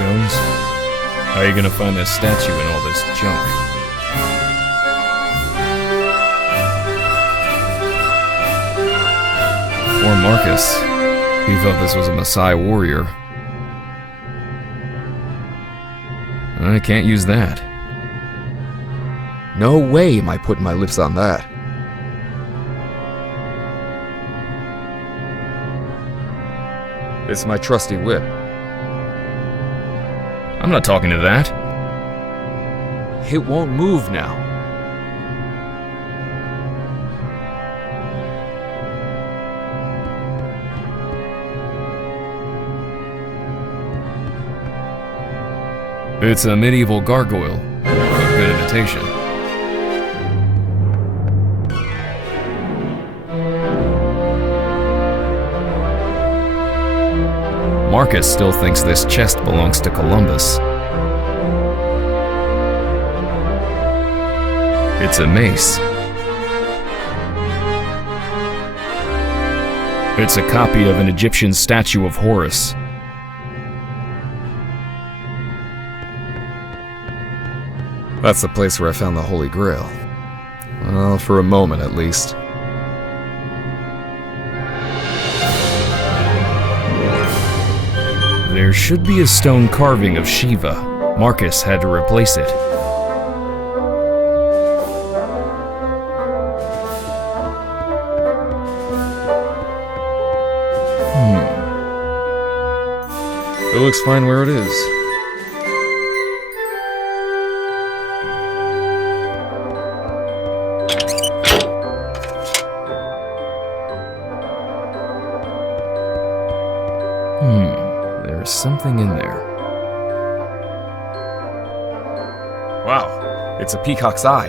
Jones? How are you gonna find this statue in all this junk? Or Marcus. He thought this was a Maasai warrior. I can't use that. No way am I putting my lips on that. It's my trusty whip. I'm not talking to that. It won't move now. It's a medieval gargoyle. A good imitation. Marcus still thinks this chest belongs to Columbus. It's a mace. It's a copy of an Egyptian statue of Horus. That's the place where I found the Holy Grail. Well, for a moment at least. There should be a stone carving of Shiva. Marcus had to replace it. It looks fine where it is. There's something in there. Wow, it's a peacock's eye.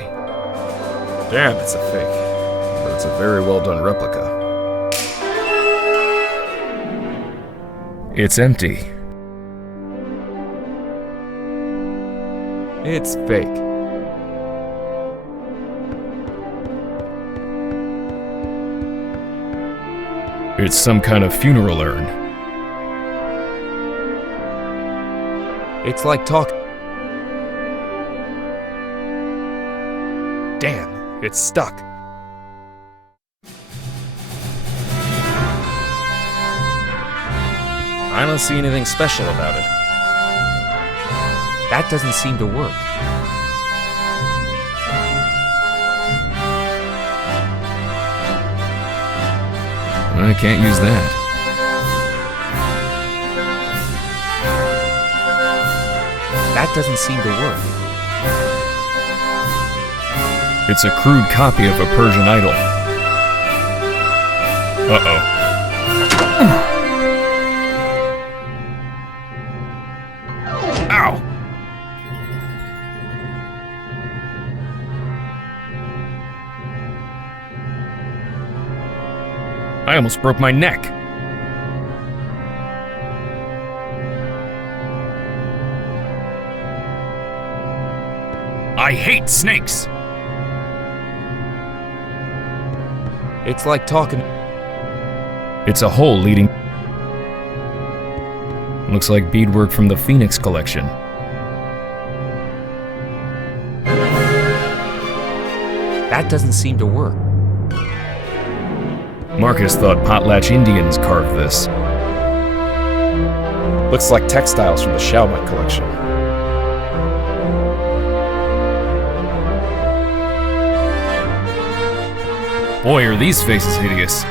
Damn, it's a fake. But it's a very well done replica. It's empty. It's fake. It's some kind of funeral urn. It's like talk. Damn, it's stuck. I don't see anything special about it. That doesn't seem to work. I can't use that. That doesn't seem to work. It's a crude copy of a Persian idol. Uh-oh. Ow! I almost broke my neck. I hate snakes! It's like talking. It's a hole leading. Looks like beadwork from the Phoenix collection. That doesn't seem to work. Marcus thought Potlatch Indians carved this. Looks like textiles from the Shawmut collection. Boy, are these faces hideous.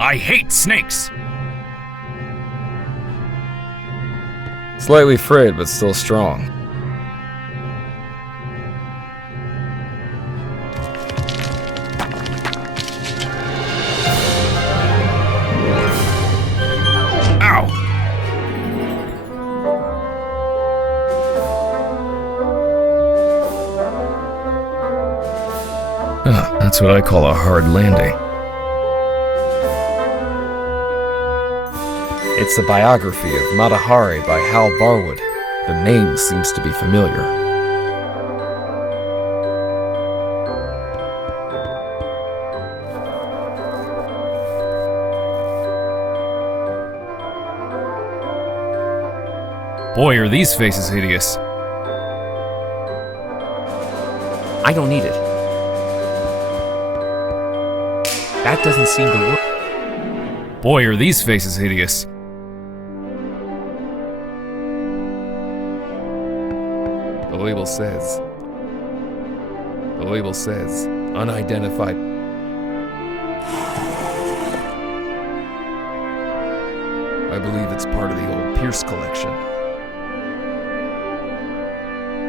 I hate snakes! Slightly frayed, but still strong. Ow! That's what I call a hard landing. It's the biography of Matahari by Hal Barwood. The name seems to be familiar. Boy, are these faces hideous. I don't need it. That doesn't seem to work. Boy, are these faces hideous. The label says, unidentified. I believe it's part of the old Pierce collection.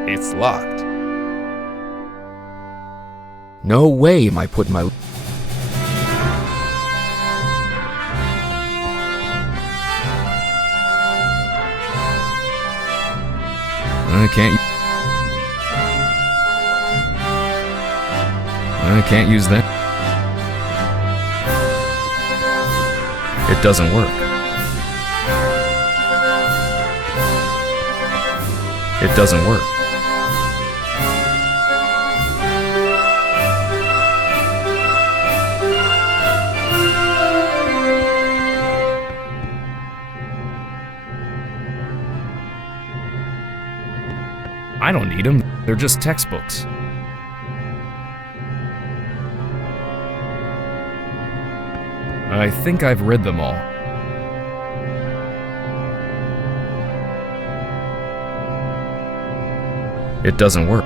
It's locked. No way am I putting my... I can't use that. It doesn't work. It doesn't work. I don't need them. They're just textbooks. I think I've read them all. It doesn't work.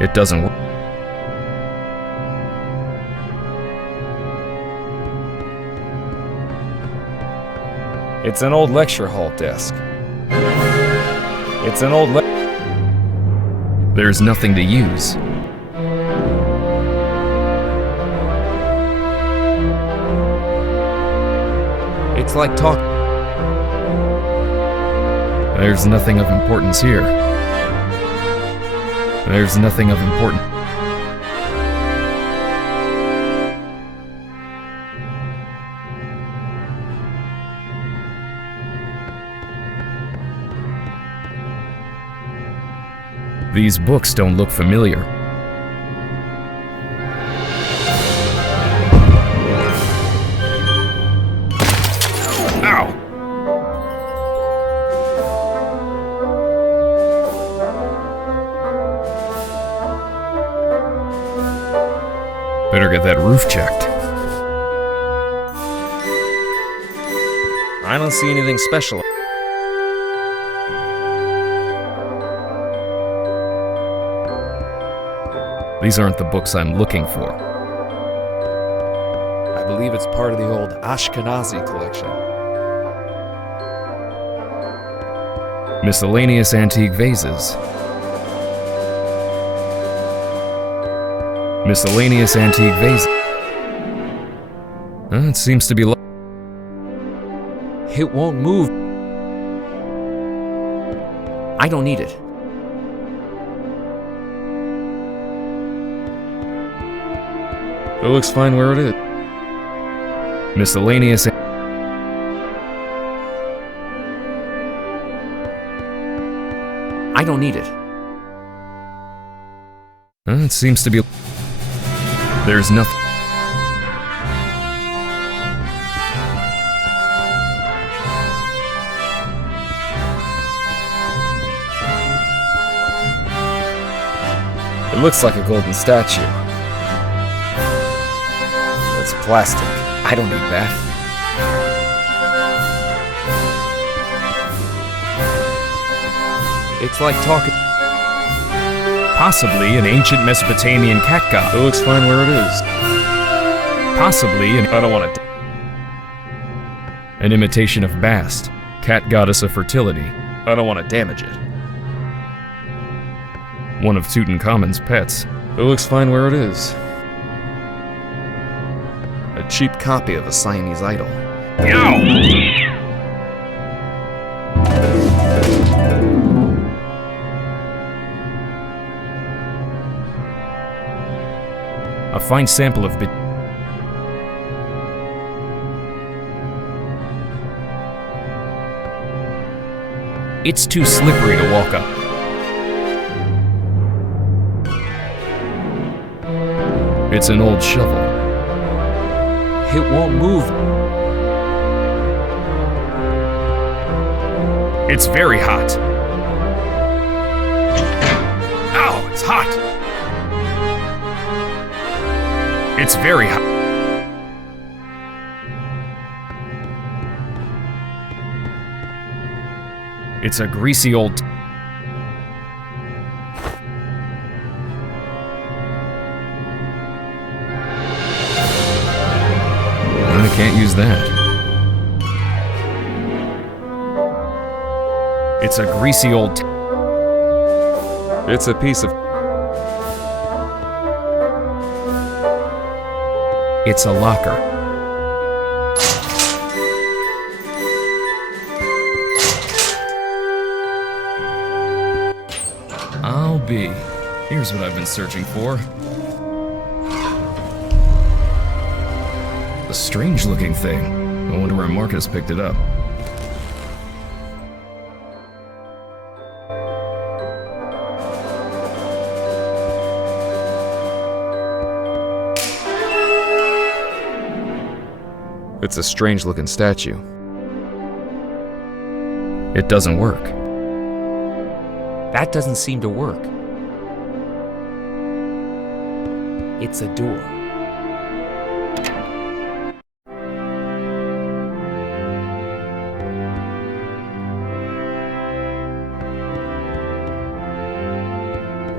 It doesn't work. It's an old lecture hall desk. It's an old There's nothing to use. It's like talk. There's nothing of importance here. There's nothing of importance. These books don't look familiar. Ow! Better get that roof checked. I don't see anything special. These aren't the books I'm looking for. I believe it's part of the old Ashkenazi collection. Miscellaneous antique vases. Miscellaneous antique vases. It seems to be It won't move. I don't need it. It looks fine where it is. miscellaneous. I don't need it. It seems to be. There's nothing. It looks like a golden statue. It's plastic. I don't need that. It's like talking. Possibly an ancient Mesopotamian cat god. It looks fine where it is. Possibly I don't want it. an imitation of Bast, cat goddess of fertility. I don't want to damage it. One of Tutankhamun's pets. It looks fine where it is. A cheap copy of a Siamese idol. A fine sample of It's too slippery to walk up. It's an old shovel. It won't move. It's very hot. Ow, it's hot. It's very hot. It's a greasy old... I can't use that. It's a greasy old... It's a piece of... It's a locker. I'll be. Here's what I've been searching for. A strange-looking thing. I wonder where Marcus picked it up. It's a strange-looking statue. It doesn't work. That doesn't seem to work. It's a door.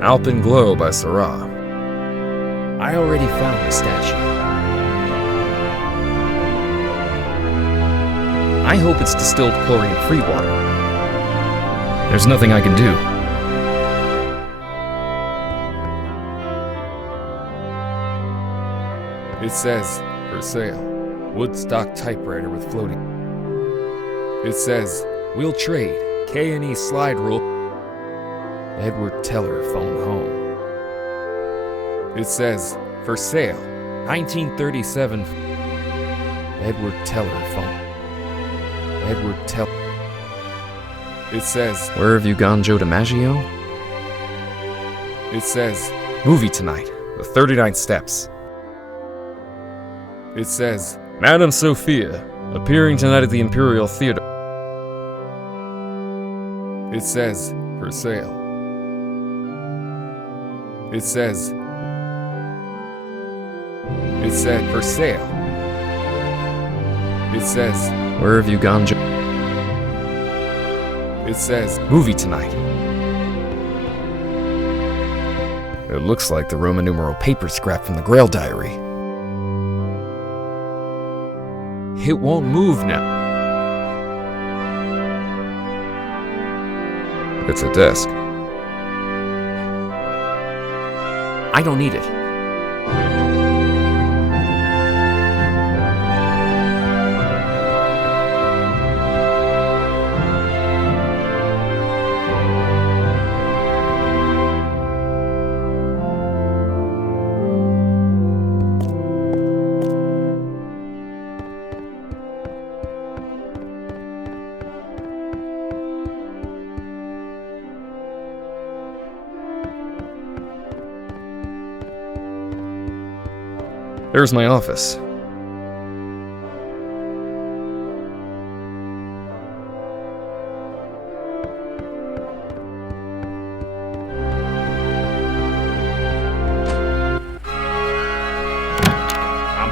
Alpenglow by Sarah. I already found the statue. I hope it's distilled chlorine-free water. There's nothing I can do. It says, for sale, Woodstock typewriter with floating. It says, we'll trade, K&E slide rule, Edward Teller phone home. It says, for sale, 1937, Edward Teller phone. Edward Teller. It says, Where have you gone, Joe DiMaggio? It says, movie tonight, The 39 Steps. It says, Madame Sophia, appearing tonight at the Imperial Theater. It says, for sale. It says, for sale. It says, Where have you gone, Joe? It says, movie tonight. It looks like the Roman numeral paper scrap from the Grail diary. It won't move now. It's a desk. I don't need it. There's my office. I'm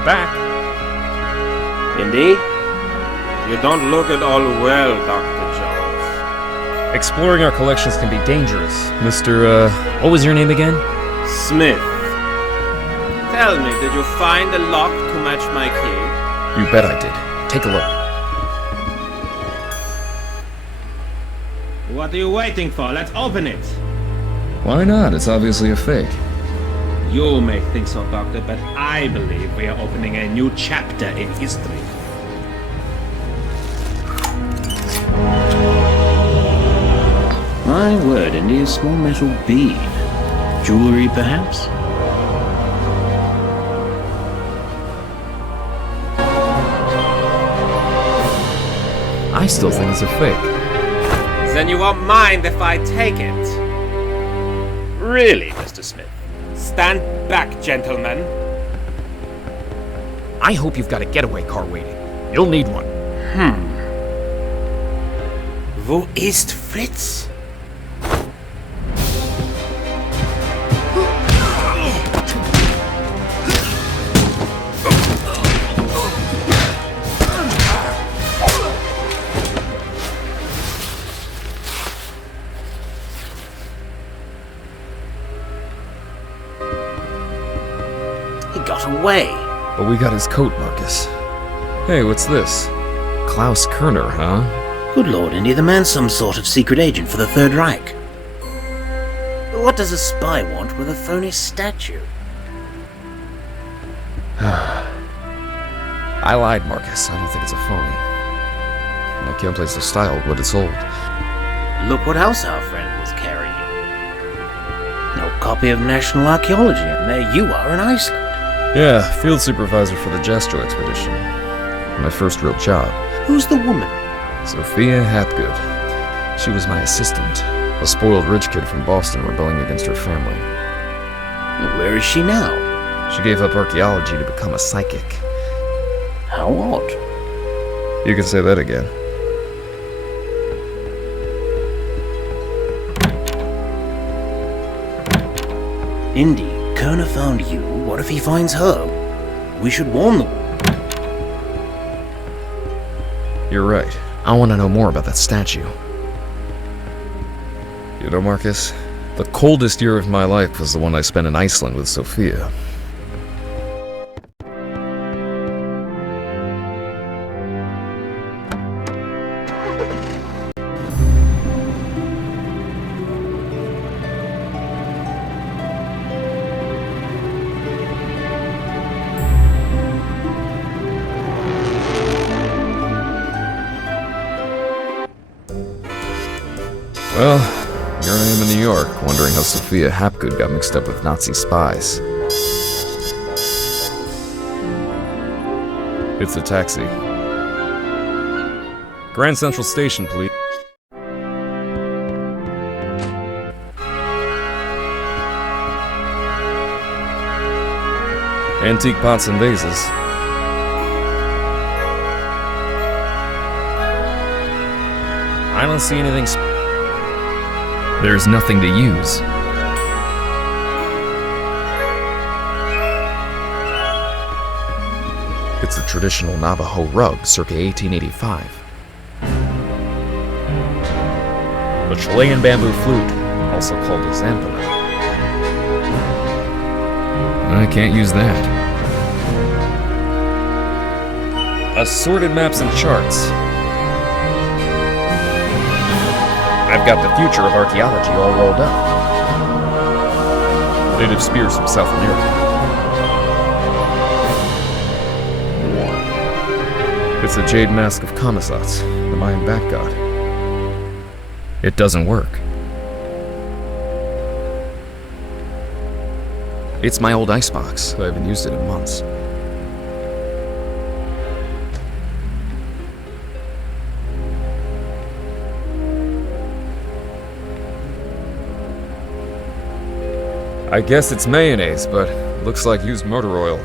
back. Indeed? You don't look at all well, Dr. Jones. Exploring our collections can be dangerous. Mr. What was your name again? Smith. Tell me, did you find a lock to match my key? You bet I did. Take a look. What are you waiting for? Let's open it. Why not? It's obviously a fake. You may think so, Doctor, but I believe we are opening a new chapter in history. My word, Indy, a small metal bead. Jewelry, perhaps? I still think it's a fake. Then you won't mind if I take it. Really, Mr. Smith? Stand back, gentlemen. I hope you've got a getaway car waiting. You'll need one. Wo ist Fritz? He got away. But we got his coat, Marcus. Hey, what's this? Klaus Kerner, huh? Good Lord, Indy, the man's some sort of secret agent for the Third Reich. What does a spy want with a phony statue? I lied, Marcus. I don't think it's a phony. I can't place the style of what it's old. Look what else our friend was carrying. No copy of National Archaeology, and there you are in Iceland. Yeah, field supervisor for the Jastrow expedition. My first real job. Who's the woman? Sophia Hapgood. She was my assistant, a spoiled rich kid from Boston rebelling against her family. Where is she now? She gave up archaeology to become a psychic. How odd. You can say that again. Indy, Kerner found you. What if he finds her? We should warn them. You're right. I want to know more about that statue. You know, Marcus, the coldest year of my life was the one I spent in Iceland with Sophia. Well, here I am in New York, wondering how Sophia Hapgood got mixed up with Nazi spies. It's a taxi. Grand Central Station, please. Antique pots and vases. I don't see anything There's nothing to use. It's a traditional Navajo rug, circa 1885. A Chilean bamboo flute, also called a zampana. I can't use that. Assorted maps and charts. I've got the future of archaeology all rolled up. Native spears from South America. It's the jade mask of Kamisats, the Mayan bat god. It doesn't work. It's my old icebox. I haven't used it in months. I guess it's mayonnaise, but looks like used motor oil.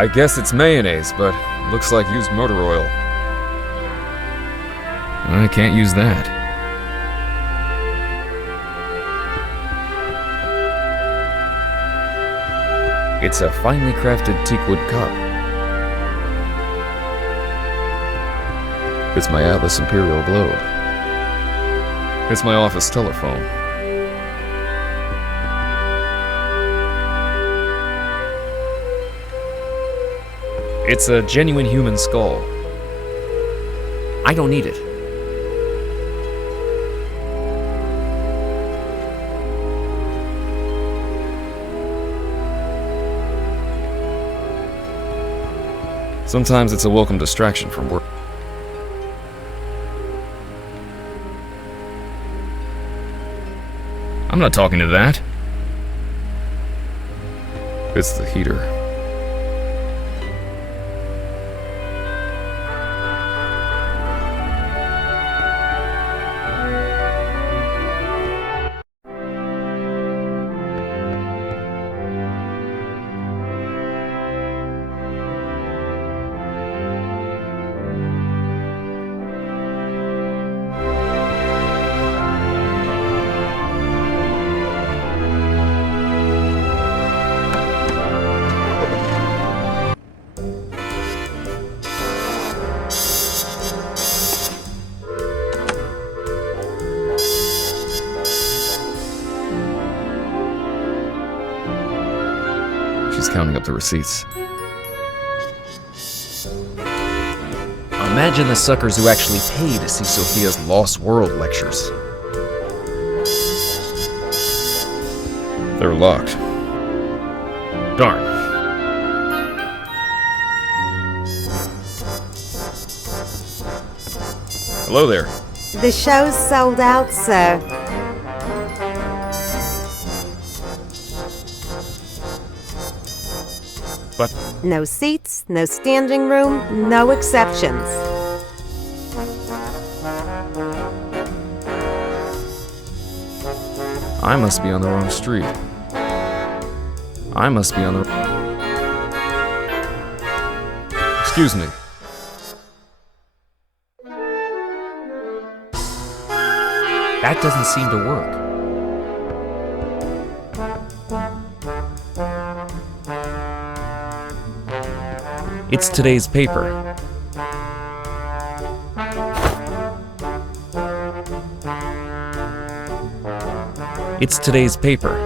I guess it's mayonnaise, but looks like used motor oil. I can't use that. It's a finely crafted teakwood cup. It's my Atlas Imperial Globe. It's my office telephone. It's a genuine human skull. I don't need it. Sometimes it's a welcome distraction from work. I'm not talking to that. It's the heater. She's counting up the receipts. Imagine the suckers who actually pay to see Sophia's Lost World lectures. They're locked. Darn. Hello there. The show's sold out, sir. But No seats, no standing room, no exceptions. I must be on the wrong street. I must be on the... Excuse me. That doesn't seem to work. it's today's paper. It's today's paper.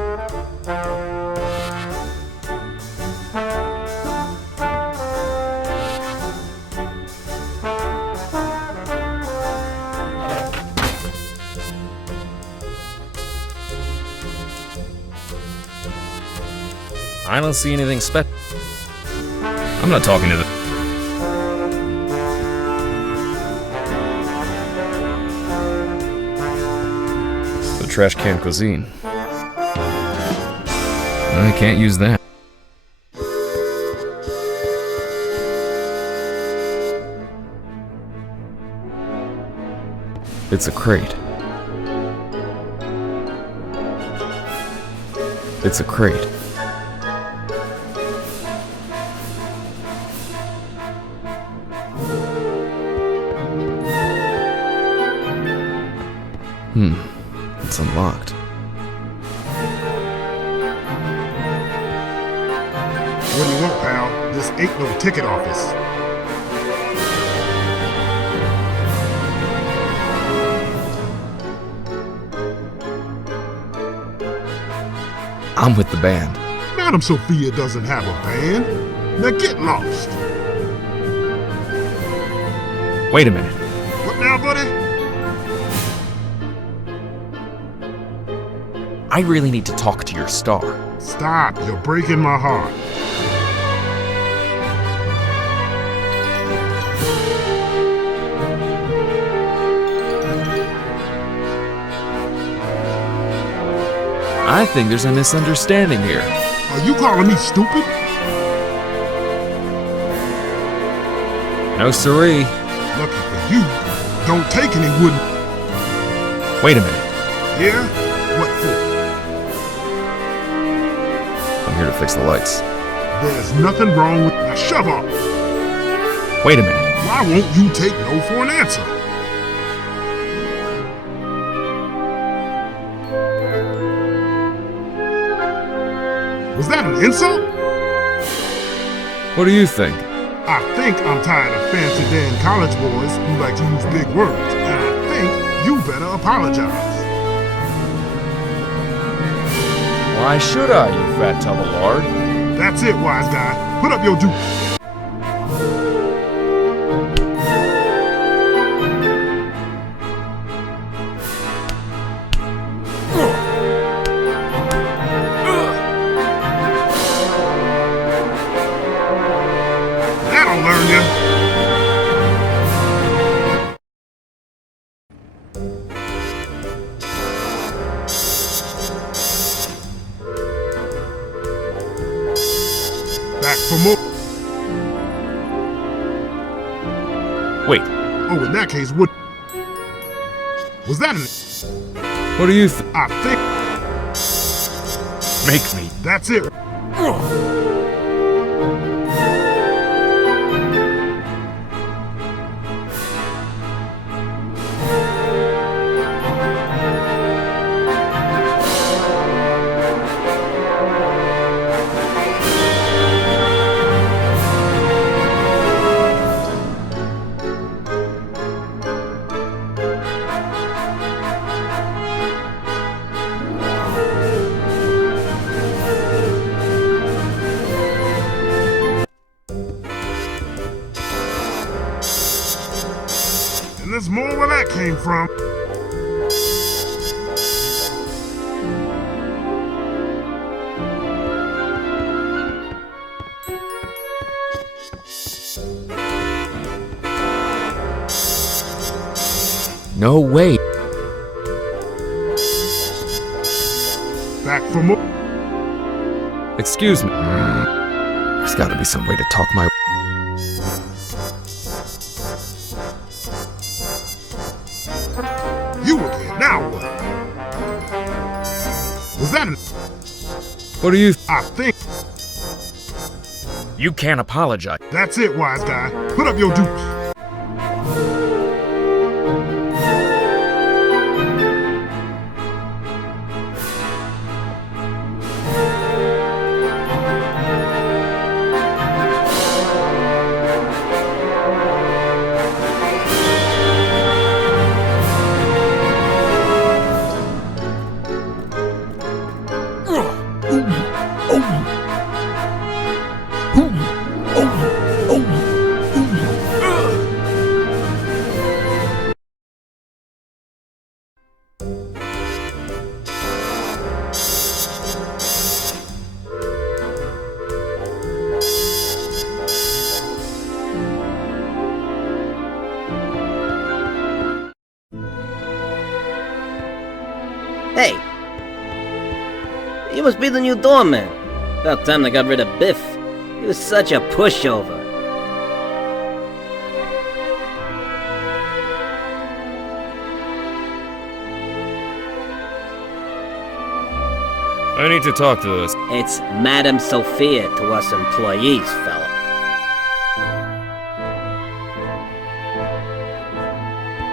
I don't see anything special. I'm not talking to the... The trash can cuisine. I can't use that. It's a crate. It's a crate. It's unlocked. What do you want, pal? This ain't no ticket office. I'm with the band. Madam Sophia doesn't have a band. Now get lost. Wait a minute. What now, buddy? I really need to talk to your star. Stop, you're breaking my heart. I think there's a misunderstanding here. Are you calling me stupid? No siree. Lucky for you, don't take any wooden... Wait a minute. Yeah? What for? I'm here to fix the lights. There's nothing wrong with... Now shove off! Wait a minute. Why won't you take no for an answer? Was that an insult? What do you think? I think I'm tired of fancy Dan college boys who like to use big words, and I think you better apologize. Why should I, you fat tub of lard? That's it, wise guy. Put up your juke. That'll learn you. for more. Wait, Oh, in that case, what? Was that an? what do you I think make me? that's it. And there's more where that came from. No way. Back for more. Excuse me. There's gotta be some way to talk my... You again. Now what? Was that an? What do you... I think You can't apologize. that's it, wise guy. Put up your dukes. Hey! You must be the new doorman. About time they got rid of Biff. He was such a pushover. I need to talk to this. It's Madame Sophia to us employees, fella.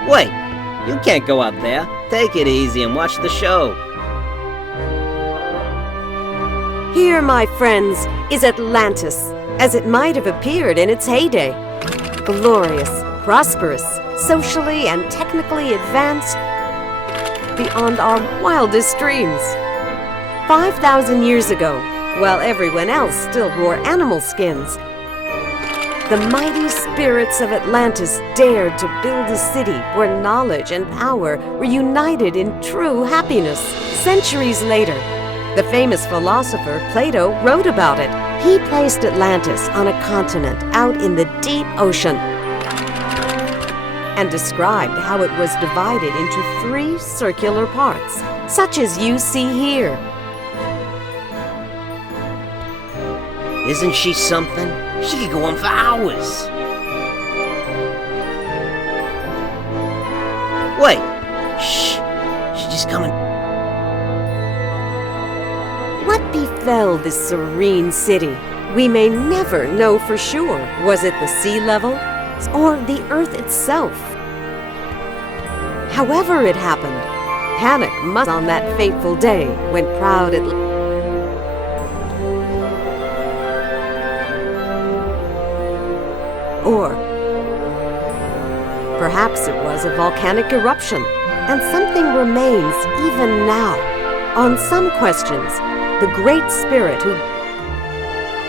Wait! You can't go up there. Take it easy and watch the show. Here, my friends, is Atlantis, as it might have appeared in its heyday. Glorious, prosperous, socially and technically advanced beyond our wildest dreams. 5,000 years ago, while everyone else still wore animal skins, the mighty spirits of Atlantis dared to build a city where knowledge and power were united in true happiness. Centuries later, the famous philosopher Plato wrote about it. He placed Atlantis on a continent out in the deep ocean and described how it was divided into 3 circular parts, such as you see here. Isn't she something? She could go on for hours. Wait. Shh. She's just coming. What befell this serene city? We may never know for sure. Was it the sea level or the earth itself? However it happened, panic must on that fateful day when proud Or perhaps it was a volcanic eruption, and something remains even now. On some questions, the Great Spirit who,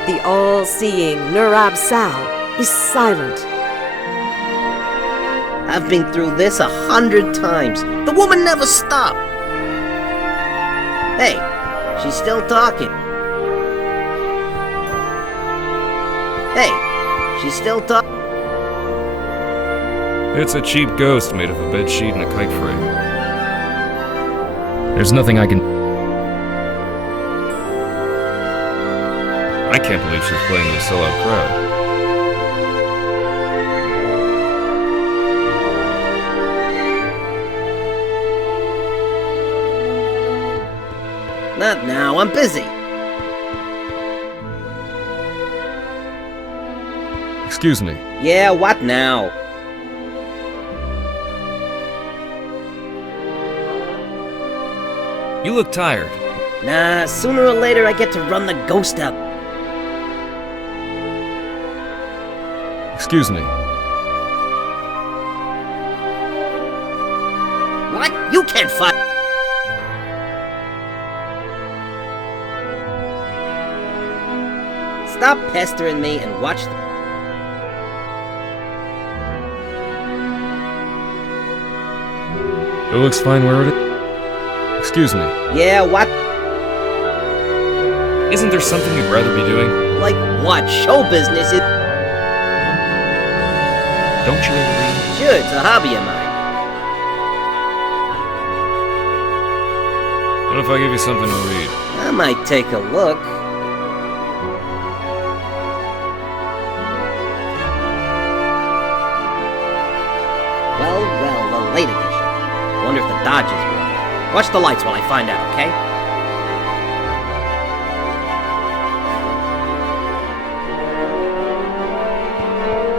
the all-seeing Nurab Sal, is silent. I've been through this 100 times. The woman never stopped. Hey, she's still talking. Hey, she's still talking. It's a cheap ghost made of a bedsheet and a kite frame. There's nothing I can... I can't believe she's playing to a sellout crowd. Not now, I'm busy. Excuse me. Yeah, what now? You look tired. Nah, sooner or later I get to run the ghost up. Excuse me. What? You can't fight. Stop pestering me and watch the... It looks fine where it is. Excuse me. Yeah, what? Isn't there something you'd rather be doing? Like what? Show business is... Don't you ever read? Sure, it's a hobby of mine. What if I give you something to read? I might take a look. Well, the late edition. Wonder if the Dodgers won. Watch the lights while I find out, okay?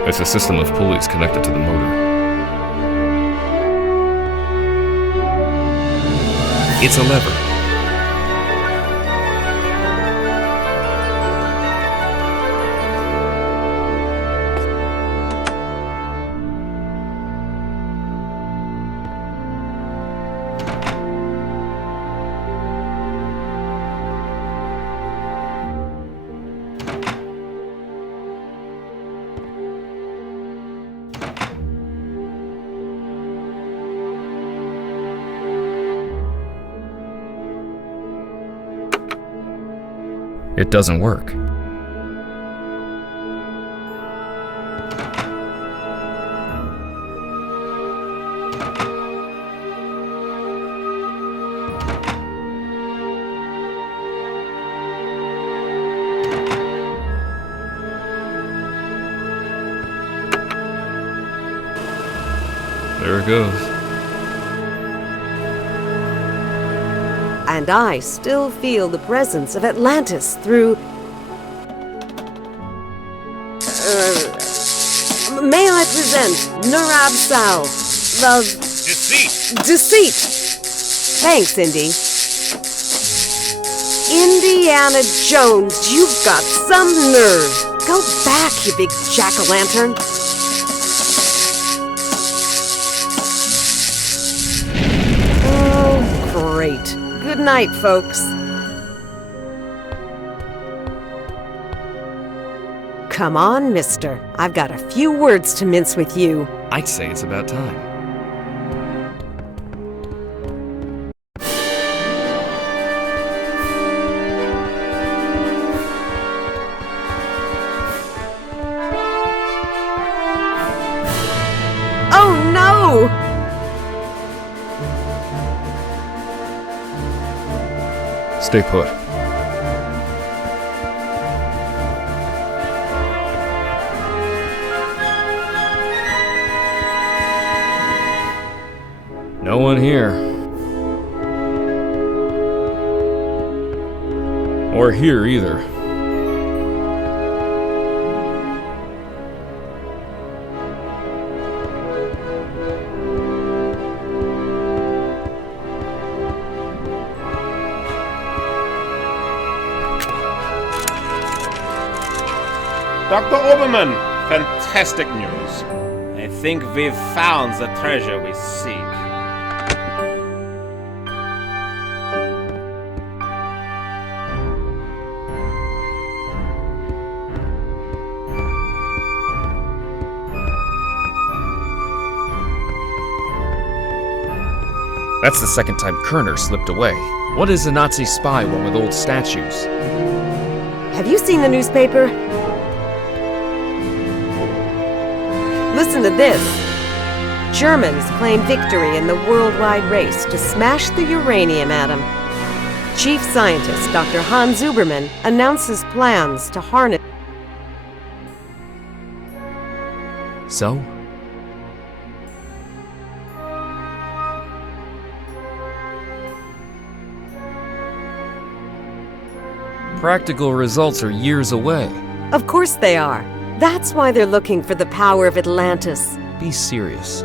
It's a system of pulleys connected to the motor. It's a lever. It doesn't work. There it goes. And I still feel the presence of Atlantis through... may I present Nurab Sal, the... Deceit! Thanks, Indy. Indiana Jones, you've got some nerve. Go back, you big jack-o'-lantern. Oh, great. Good night, folks. Come on, mister. I've got a few words to mince with you. I'd say it's about time. Oh, no! Stay put. No one here. Or here either. Dr. Oberman, fantastic news. I think we've found the treasure we seek. That's the second time Kerner slipped away. What does the Nazi spy want with old statues? Have you seen the newspaper? Listen to this. Germans claim victory in the worldwide race to smash the uranium atom. Chief Scientist Dr. Hans Zuberman announces plans to harness... So? Practical results are years away. Of course they are. That's why they're looking for the power of Atlantis. Be serious.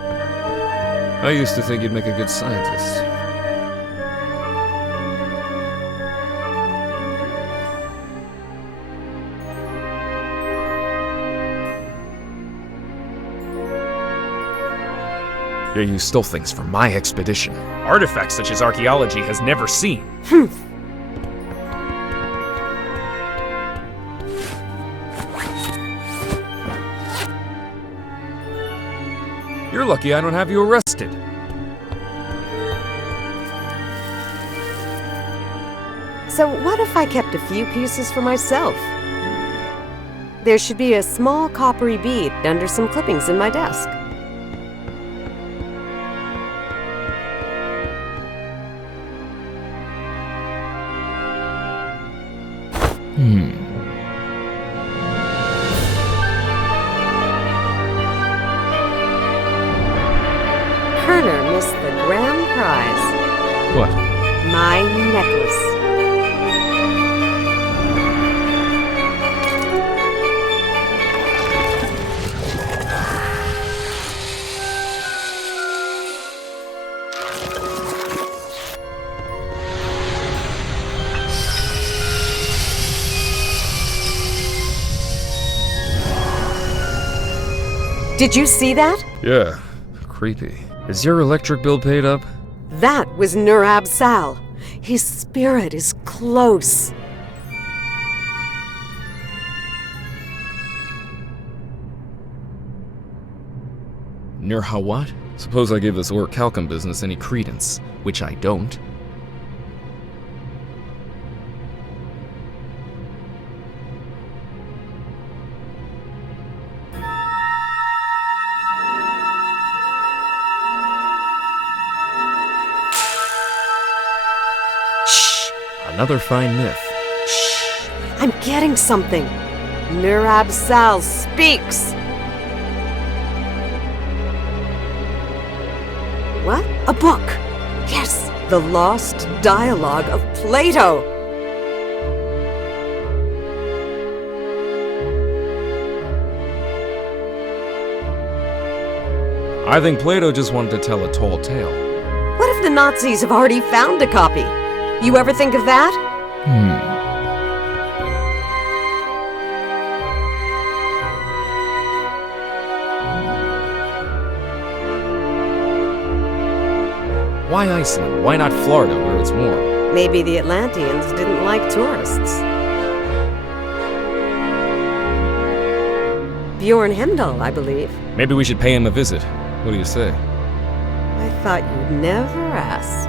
I used to think you'd make a good scientist. Yeah, you stole things from my expedition. Artifacts such as archaeology has never seen. You're lucky I don't have you arrested. So what if I kept a few pieces for myself? There should be a small coppery bead under some clippings in my desk. Kerner missed the grand prize. What? My necklace. Did you see that? Yeah, creepy. Is your electric bill paid up? That was Nurab Sal. His spirit is close. Nurha what? Suppose I give this orichalcum business any credence, which I don't. Another fine myth. Shh! I'm getting something. Nurab Sal speaks. What? A book! Yes! The Lost Dialogue of Plato! I think Plato just wanted to tell a tall tale. What if the Nazis have already found a copy? You ever think of that? Why Iceland? Why not Florida, where it's warm? Maybe the Atlanteans didn't like tourists. Bjorn Hemdahl, I believe. Maybe we should pay him a visit. What do you say? I thought you'd never ask.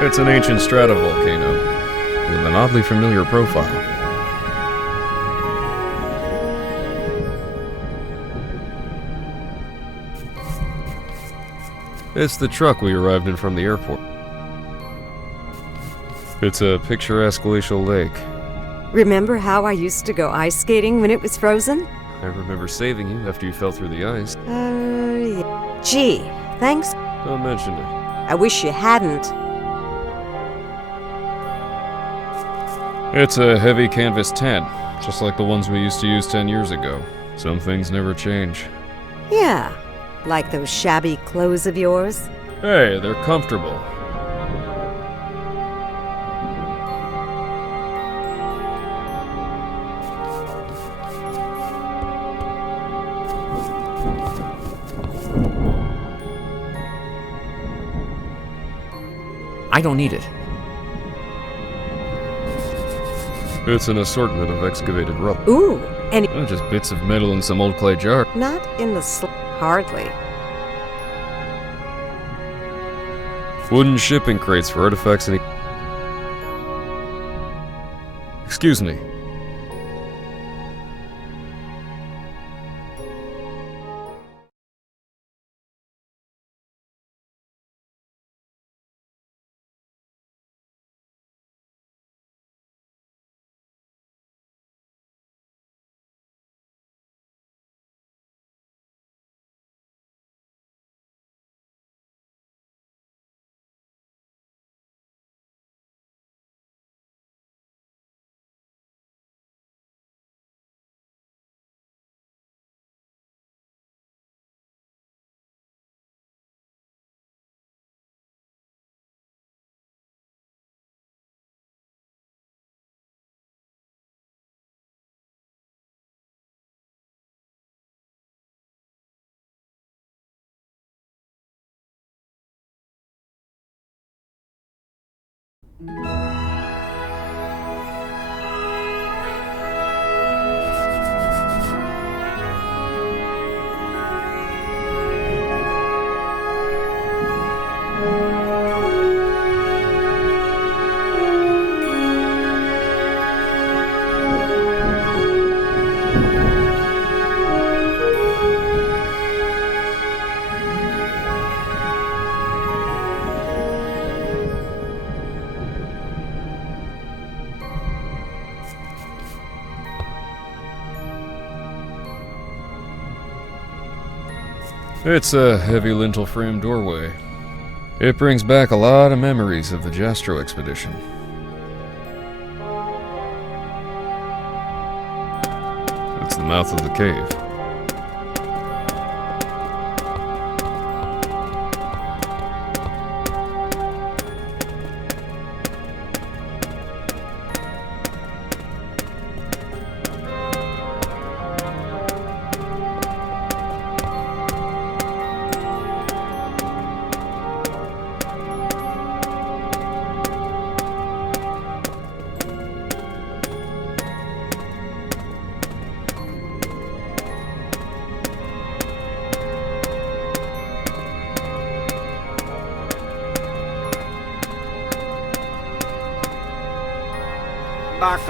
It's an ancient stratovolcano with an oddly familiar profile. It's the truck we arrived in from the airport. It's a picturesque glacial lake. Remember how I used to go ice skating when it was frozen? I remember saving you after you fell through the ice. Yeah. Gee, thanks. Don't mention it. I wish you hadn't. It's a heavy canvas tent, just like the ones we used to use 10 years ago. Some things never change. Yeah, like those shabby clothes of yours. Hey, they're comfortable. I don't need it. It's an assortment of excavated rubble. Ooh, and Just bits of metal in some old clay jar. not in the hardly. Wooden shipping crates for artifacts and... Excuse me. It's a heavy lintel frame doorway. It brings back a lot of memories of the Jastro expedition. It's the mouth of the cave.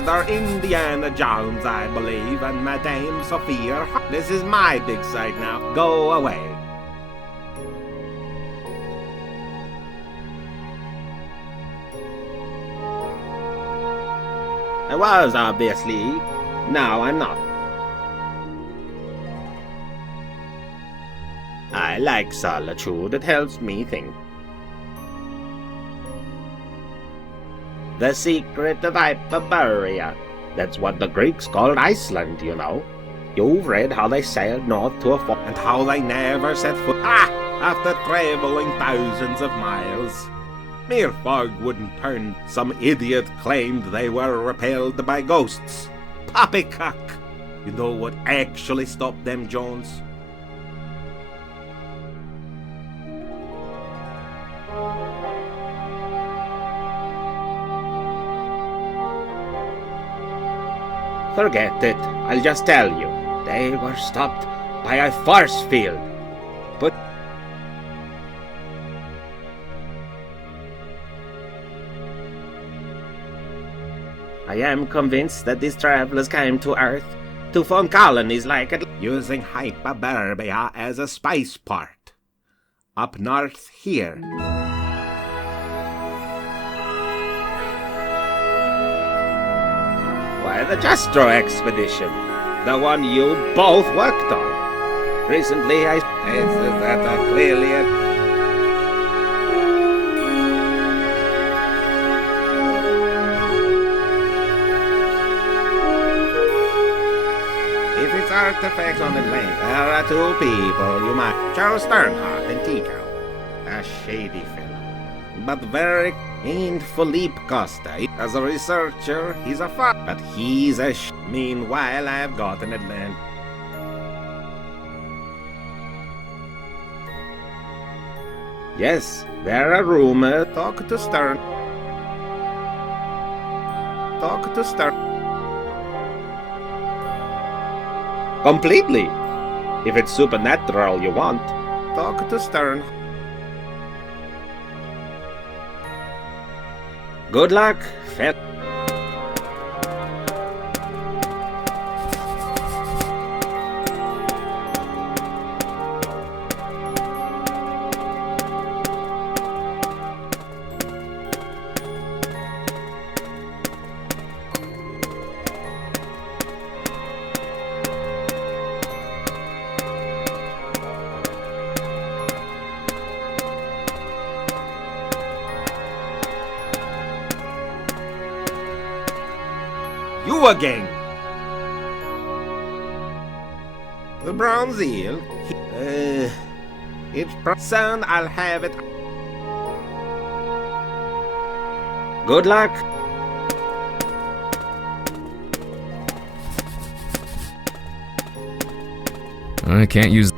Dr. Indiana Jones, I believe, and Madame Sophia. This is my big site now. Go away. I was, obviously. Now I'm not. I like solitude. It helps me think. The secret of Hyperborea. That's what the Greeks called Iceland, you know. You've read how they sailed north to a fort and how they never set foot after traveling thousands of miles. Mere fog wouldn't turn. Some idiot claimed they were repelled by ghosts. Poppycock! You know what actually stopped them, Jones? Forget it. I'll just tell you. They were stopped by a force field. But I am convinced that these travelers came to Earth to form colonies like it, using Hyperborea as a spaceport. Up north here. Why, the Jastro expedition. The one you both worked on. Recently, is that clearly If it's artifacts on the land, there are two people you might. Charles Sternhardt and Tico. A shady fellow. But very ain't Philippe Costa. As a researcher, he's a fuck. But he's a Meanwhile, I've got an Atlantis. Yes, there are rumors. Talk to Stern. Talk to Stern. Completely. If it's supernatural you want, talk to Stern. Good luck, Fett. You again. The bronze eel. It's son. I'll have it. Good luck. I can't use...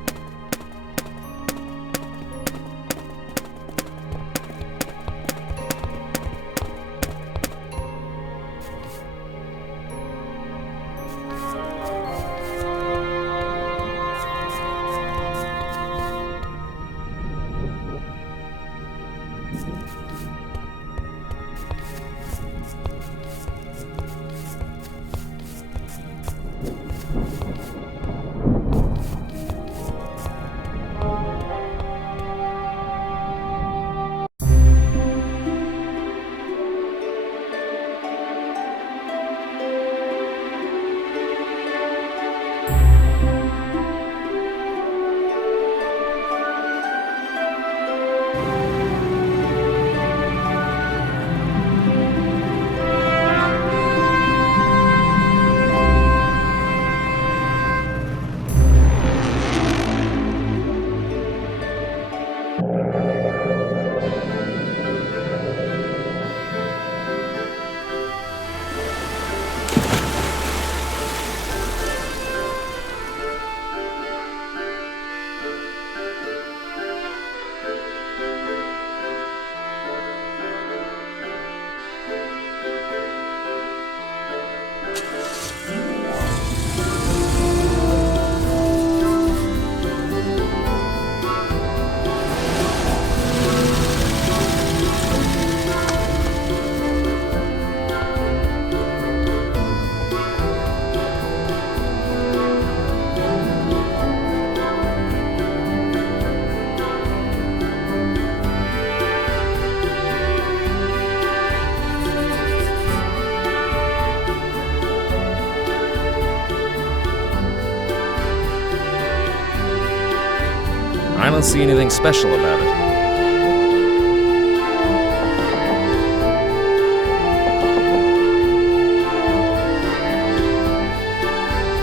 I don't see anything special about it.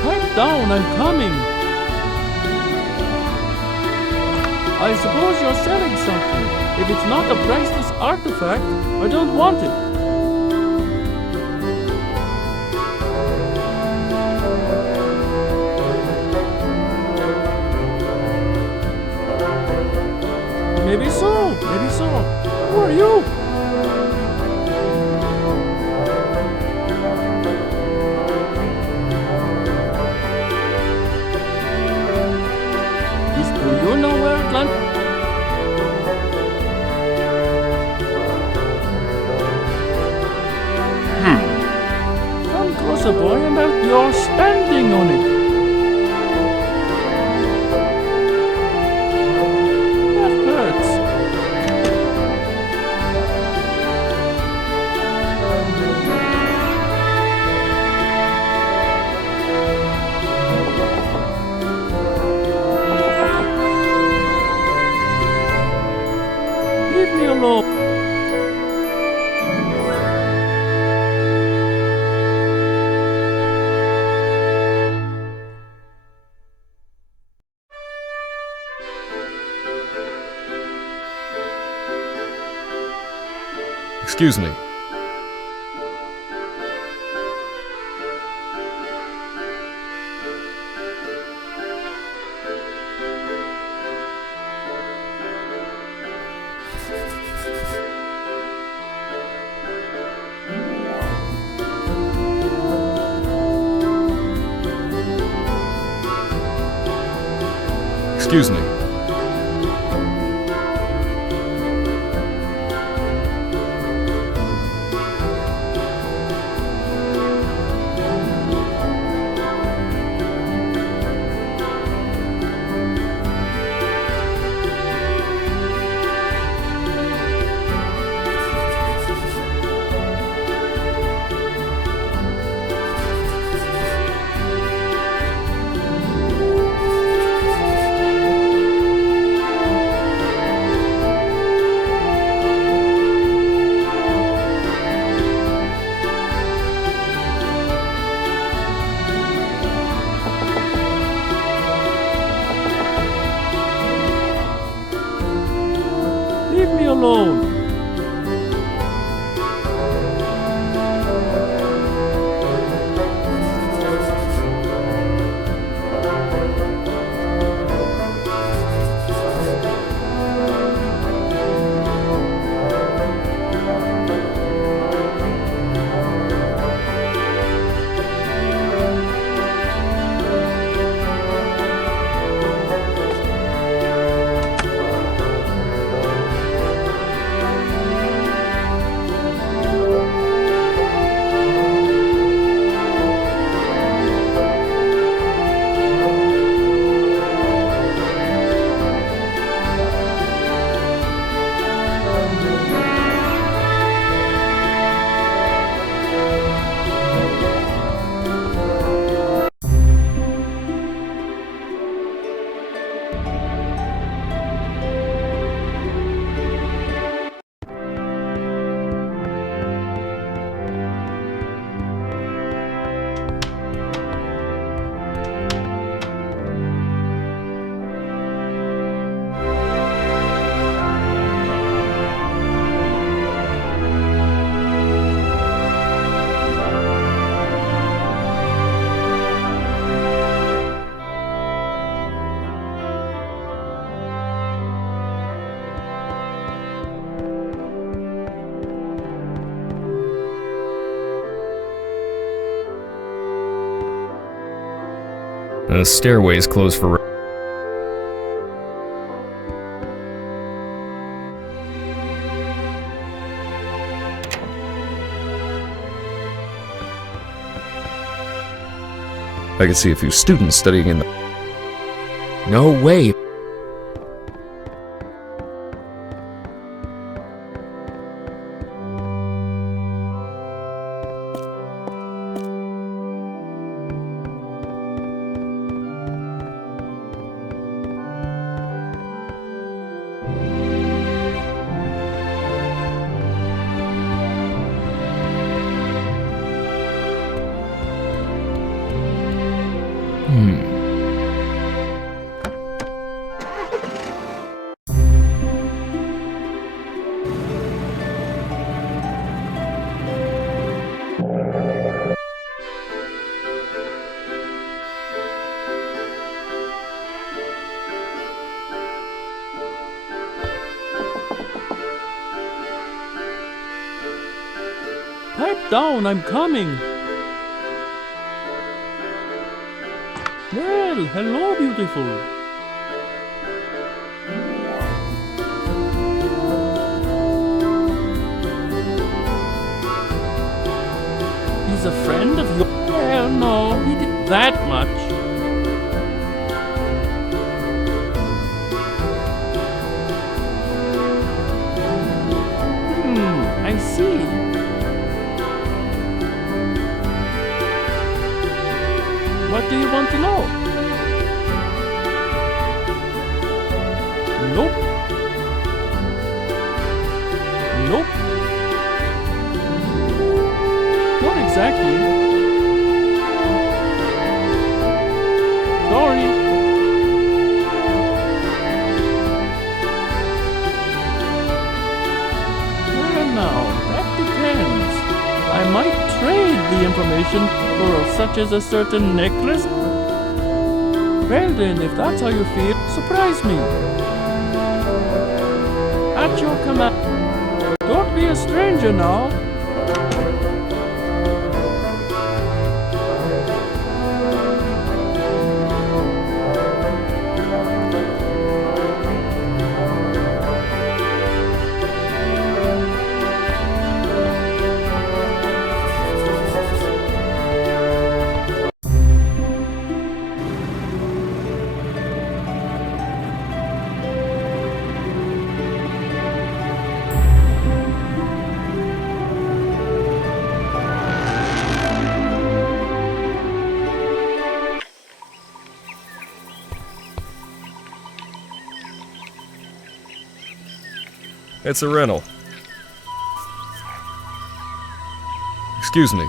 Pipe down, I'm coming. I suppose you're selling something. If it's not a priceless artifact, I don't want it. Maybe so, maybe so. Who are you? Do you know where Atlantis? Come closer, boy, and you're standing on it. Leave me alone. Excuse me. Excuse me. Leave me alone. The stairway is closed for. I could see a few students studying in the... No way! Pipe down, I'm coming. Well, hello, beautiful. He's a friend of yours? Well, no, he did that much. I see. What do you want to know? Nope. Nope. Not exactly. Sorry. Well now, that depends. I might trade the information for such as a certain necklace. Well then, if that's how you feel, surprise me. At your command. Don't be a stranger now. It's a rental. Excuse me.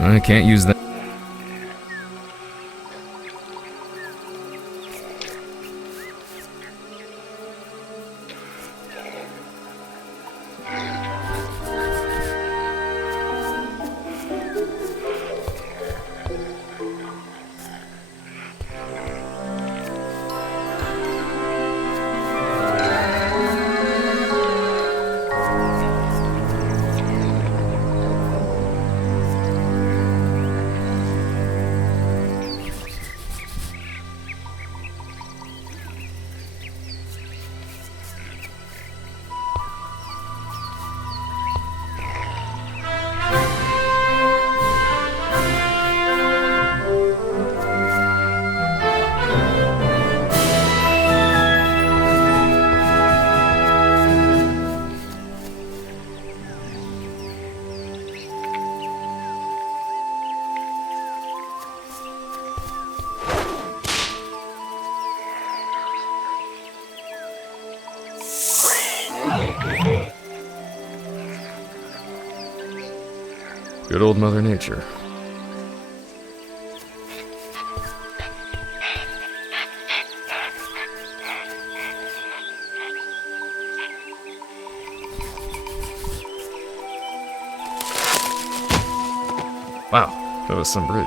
I can't use that. Good old Mother Nature. Wow, that was some bridge.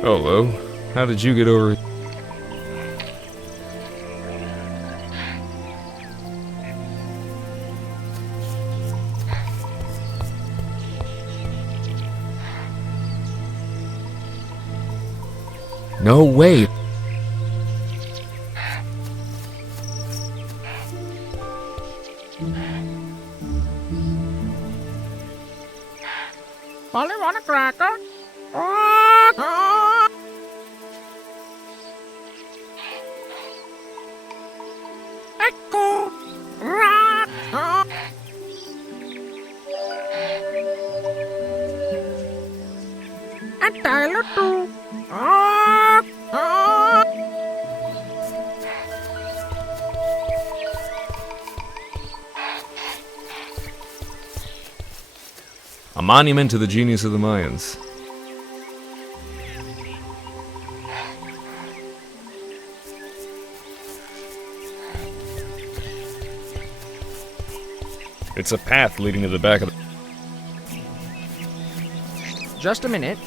Hello, how did you get over? No way! Polly want a cracker? Echo! And Tyler too. A monument to the genius of the Mayans. It's a path leading to the back of the... Just a minute.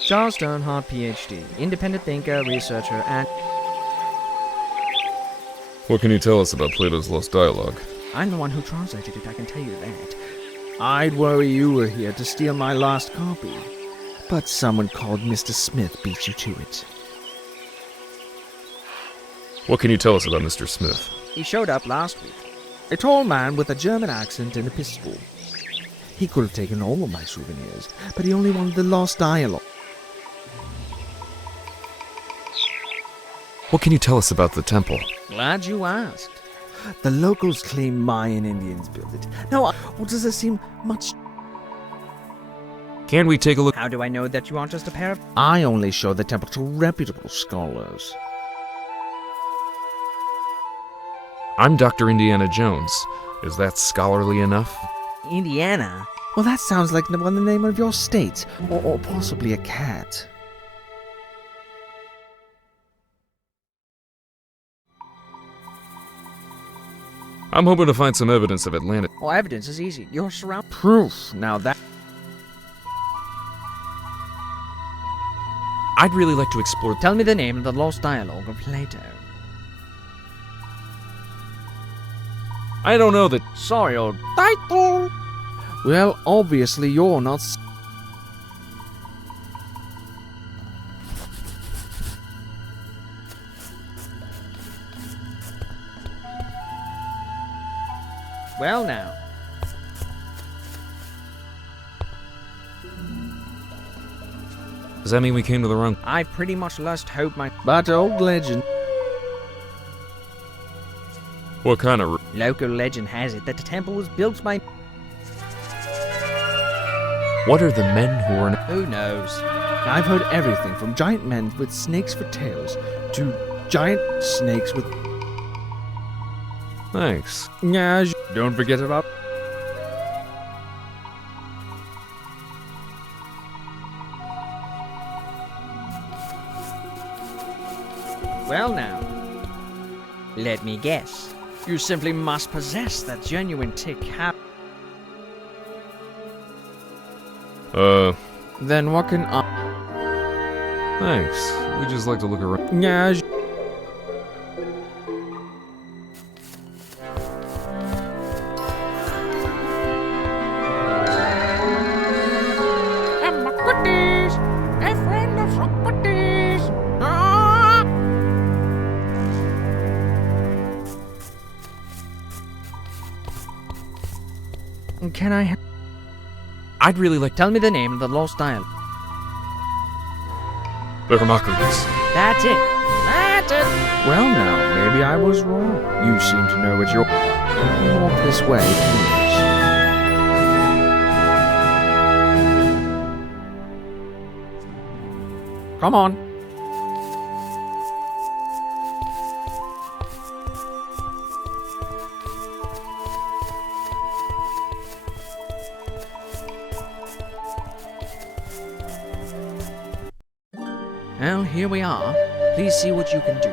Charles Sternhardt, PhD, independent thinker, researcher, and... What can you tell us about Plato's Lost Dialogue? I'm the one who translated it, I can tell you that. I'd worry you were here to steal my lost copy. But someone called Mr. Smith beat you to it. What can you tell us about Mr. Smith? He showed up last week. A tall man with a German accent and a pistol. He could have taken all of my souvenirs, but he only wanted the Lost Dialogue. What can you tell us about the temple? Glad you asked. The locals claim Mayan Indians built it. Now, does there seem much... Can we take a look? How do I know that you aren't just a pair of... I only show the temple to reputable scholars. I'm Dr. Indiana Jones. Is that scholarly enough? Indiana? Well, that sounds like the name of your state, or possibly a cat. I'm hoping to find some evidence of Atlantis. Oh, evidence is easy. You're surrounded... Proof. Now that... I'd really like to explore... Tell me the name of the lost dialogue of Plato. I don't know that... Sorry, old title. Well, obviously you're not... Well now. Does that mean we came to the wrong... I pretty much lost hope my... But old legend... What kind of... Local legend has it that the temple was built by... What are the men who are... Who knows? I've heard everything from giant men with snakes for tails to giant snakes with... Thanks. Yeah, don't forget about... Well now. Let me guess. You simply must possess that genuine tick hat. Then what can I... Thanks. We just like to look around. Yeah, Can I... I'd really like... Tell me the name of the lost dialogue. Hermocrates. That's it. That's it. well now, maybe I was wrong. You seem to know what you're... Walk this way, please. Come on. Well, here we are. Please see what you can do.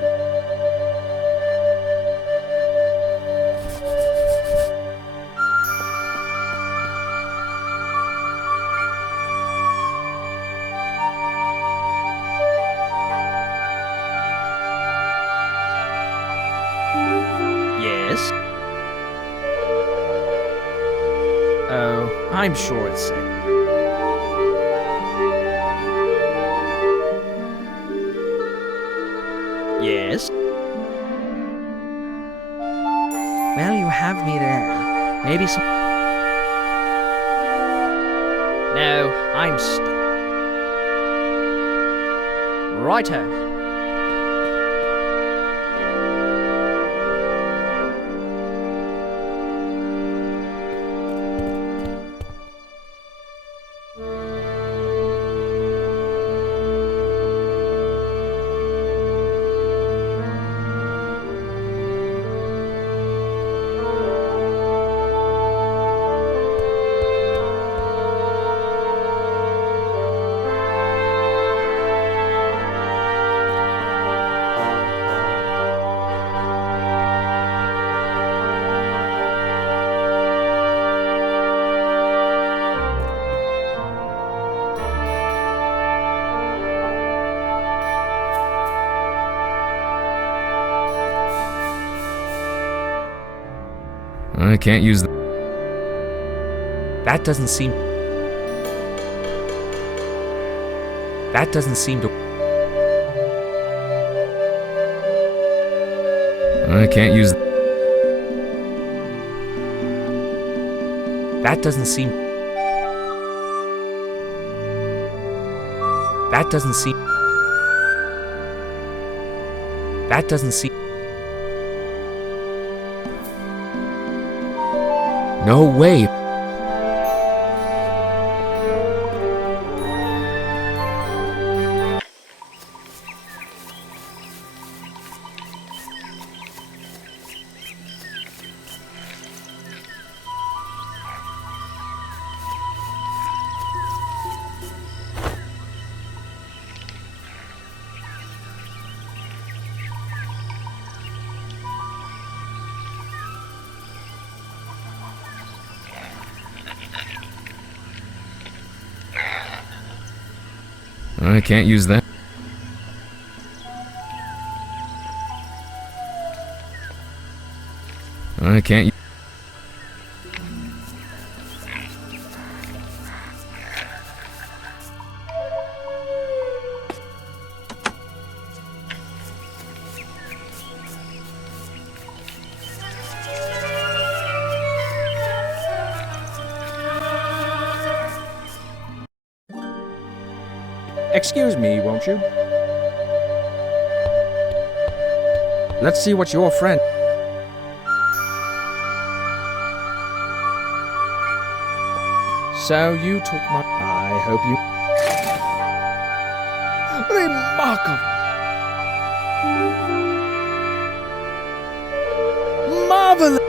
Yes? Oh, I'm sure it's safe. Yes? Well, you have me there. Maybe some... No, I'm stuck. Righto. I can't use that. That doesn't seem... That doesn't seem to... I can't use... That doesn't seem... That doesn't seem... That doesn't seem... No way! I can't use that. I can't. Excuse me, won't you? Let's see what your friend... So you took my... I hope you... Remarkable! Marvelous!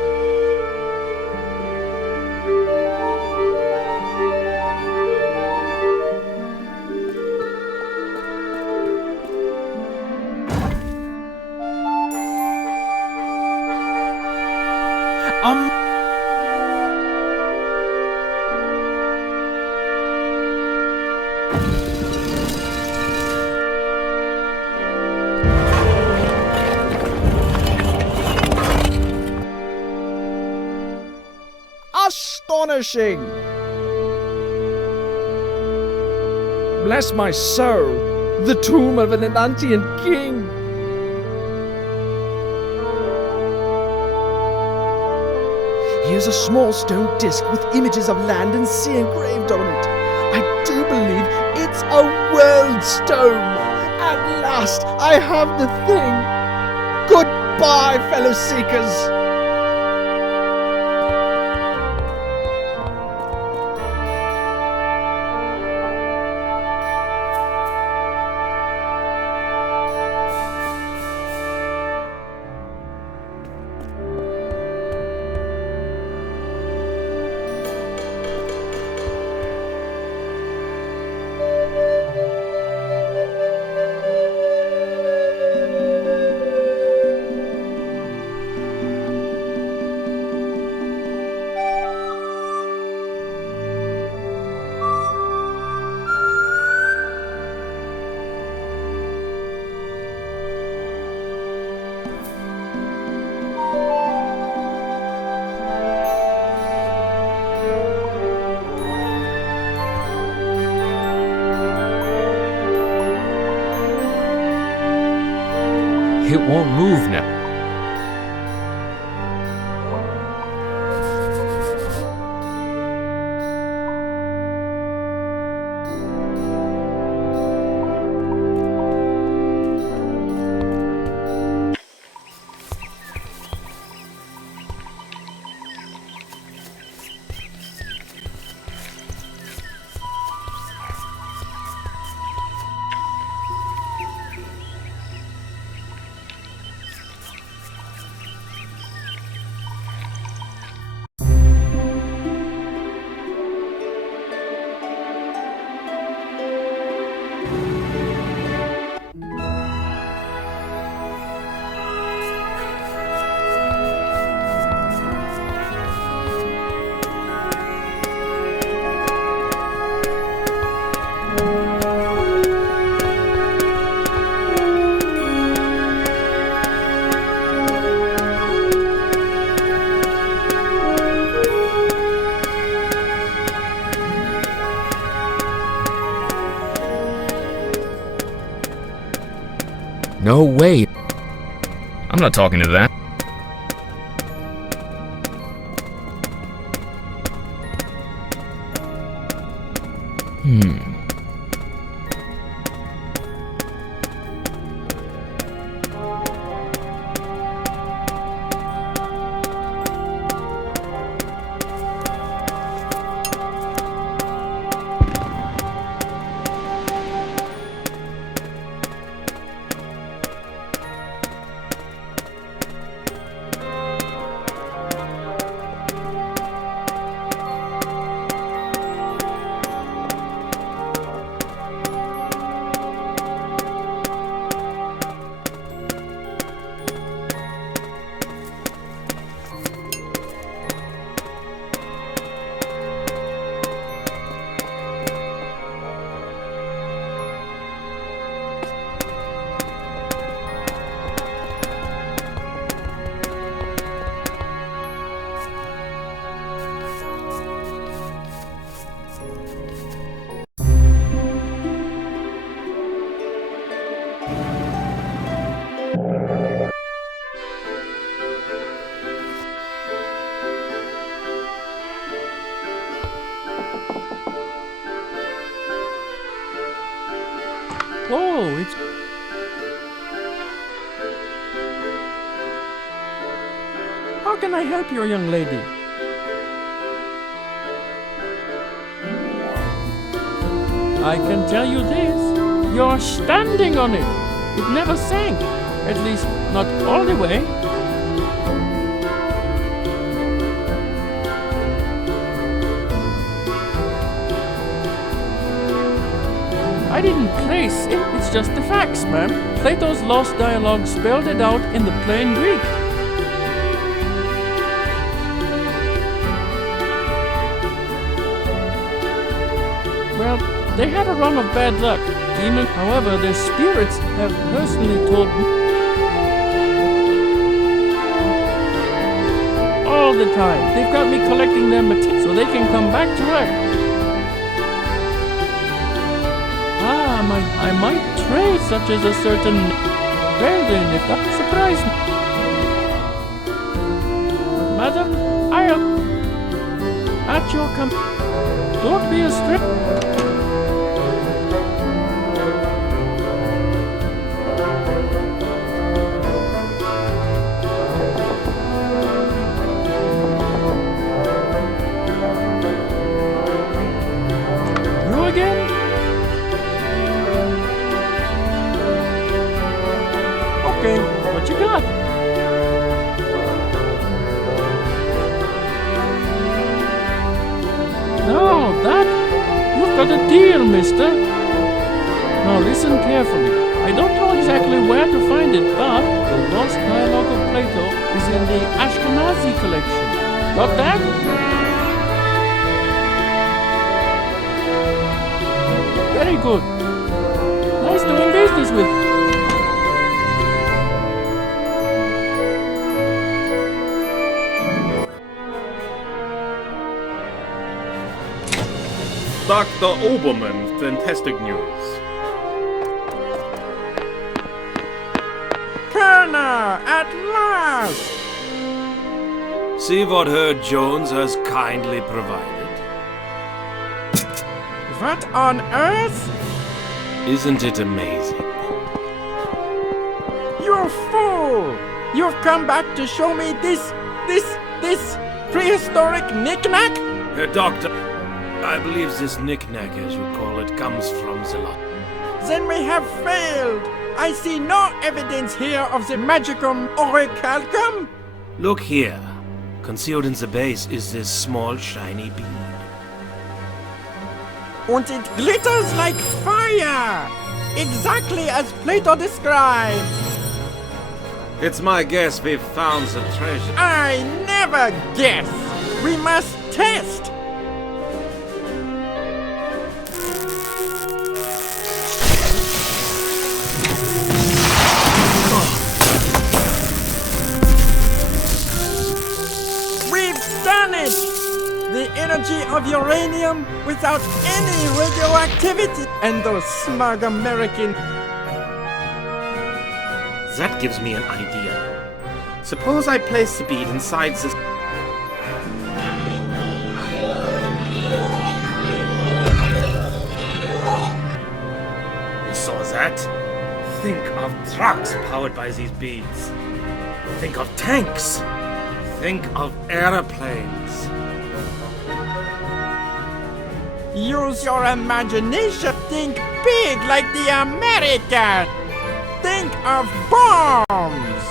Astonishing! Bless my soul, the tomb of an Atlantean king! Here's a small stone disc with images of land and sea engraved on it. I do believe it's a world stone! At last, I have the thing! Goodbye, fellow seekers! It won't move now. No way. I'm not talking to that. Oh, it's... How can I help you, young lady? I can tell you this. You're standing on it. It never sank. At least, not all the way. I didn't place it. It's just the facts, ma'am. Plato's lost dialogue spelled it out in the plain Greek. Well, they had a run of bad luck. Demon, however, their spirits have personally told me all the time. They've got me collecting their material so they can come back to work. I might trade such as a certain... Well then, if that surprised me. Madam, I'll... At your Don't be a strip. What you got? No, that... You've got a deal, mister. Now listen carefully. I don't know exactly where to find it, but the Lost Dialogue of Plato is in the Ashkenazi collection. Got that? Very good. Nice doing business with you. Dr. Obermann, fantastic news. Kerner, at last! See what Herr Jones has kindly provided. What on earth? Isn't it amazing? You fool! You've come back to show me this prehistoric knick-knack? Herr Doctor, I believe this knick-knack, as you call it, comes from the lot. Then we have failed. I see no evidence here of the magicum orichalcum. Look here. Concealed in the base is this small shiny bead. And it glitters like fire! Exactly as Plato described. It's my guess we've found the treasure. I never guess. We must test. The energy of uranium without any radioactivity, and those smug American... That gives me an idea. Suppose I place the bead inside this... You saw that? Think of trucks powered by these beads. Think of tanks. Think of airplanes. Use your imagination. Think big like the American. Think of bombs.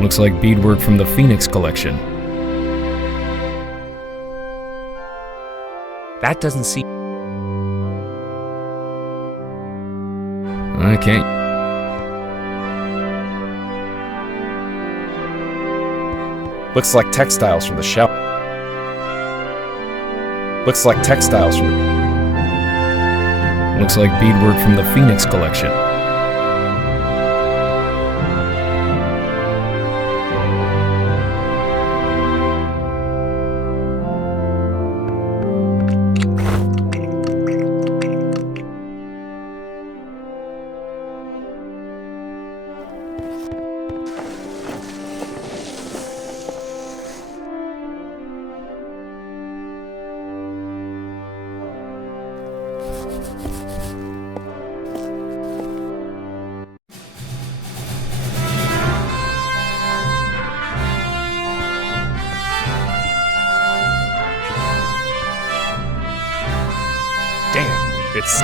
Looks like beadwork from the Phoenix collection. That doesn't seem... I can't... Looks like textiles from the shelf. Looks like textiles from... Looks like beadwork from the Phoenix collection. Damn, it's...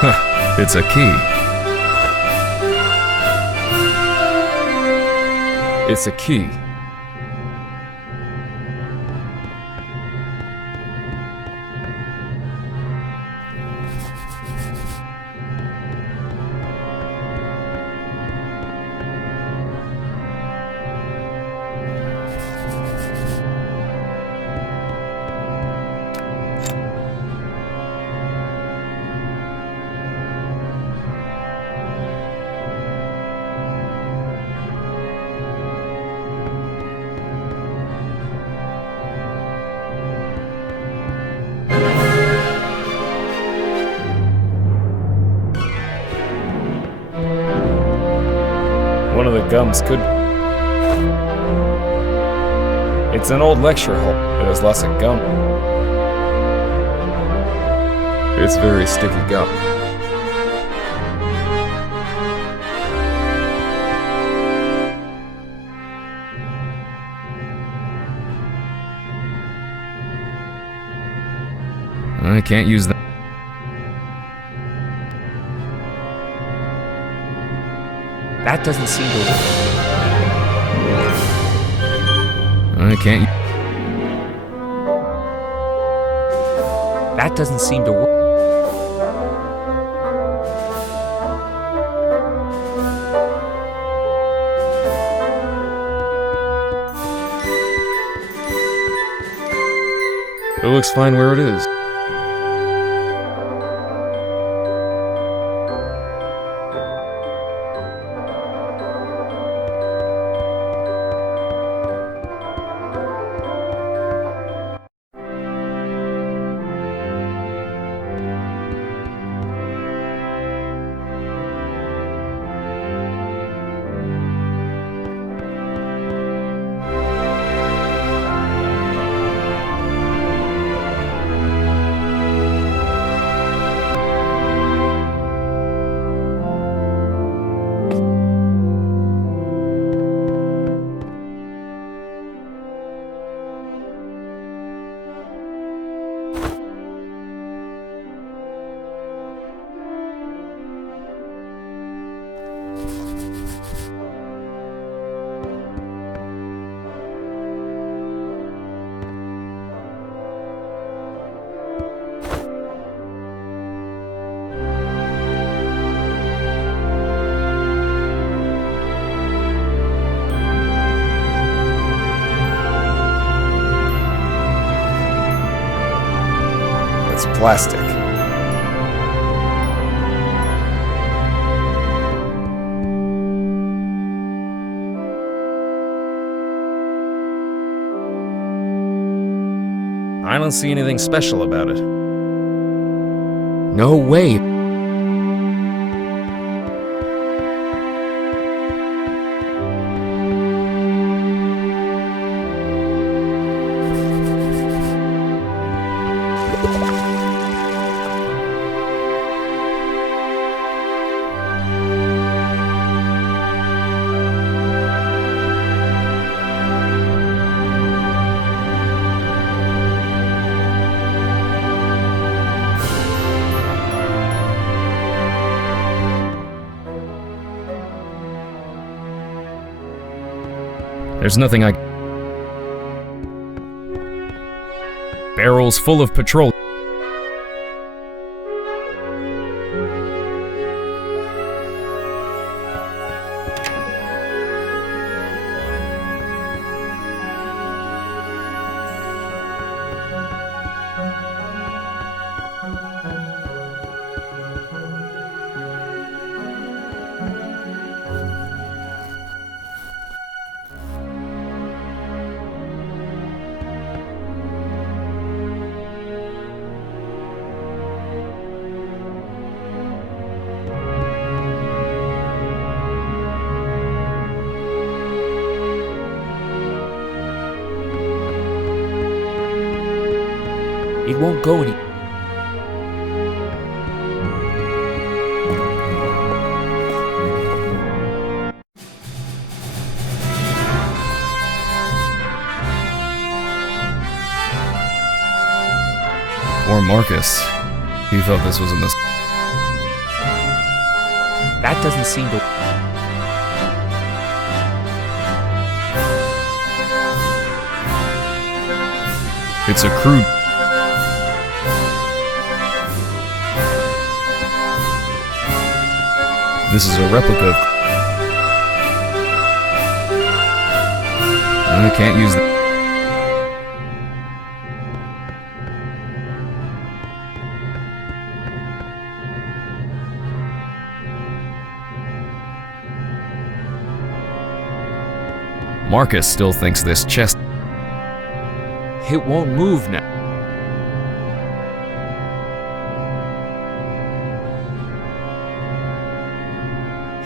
Huh, it's a key. It's a key. One of the gums could... It's an old lecture hall. It has lots of gum. It's very sticky gum. I can't use that. That doesn't seem to work. I can't... That doesn't seem to work. It looks fine where it is. It's plastic. I don't see anything special about it. No way. There's nothing I... Barrels full of petroleum. It won't go any... Poor Marcus. He thought this was a mistake. That doesn't seem to... It's a crude... This is a replica of... I can't use that. Marcus still thinks this chest... It won't move now.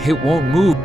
It won't move.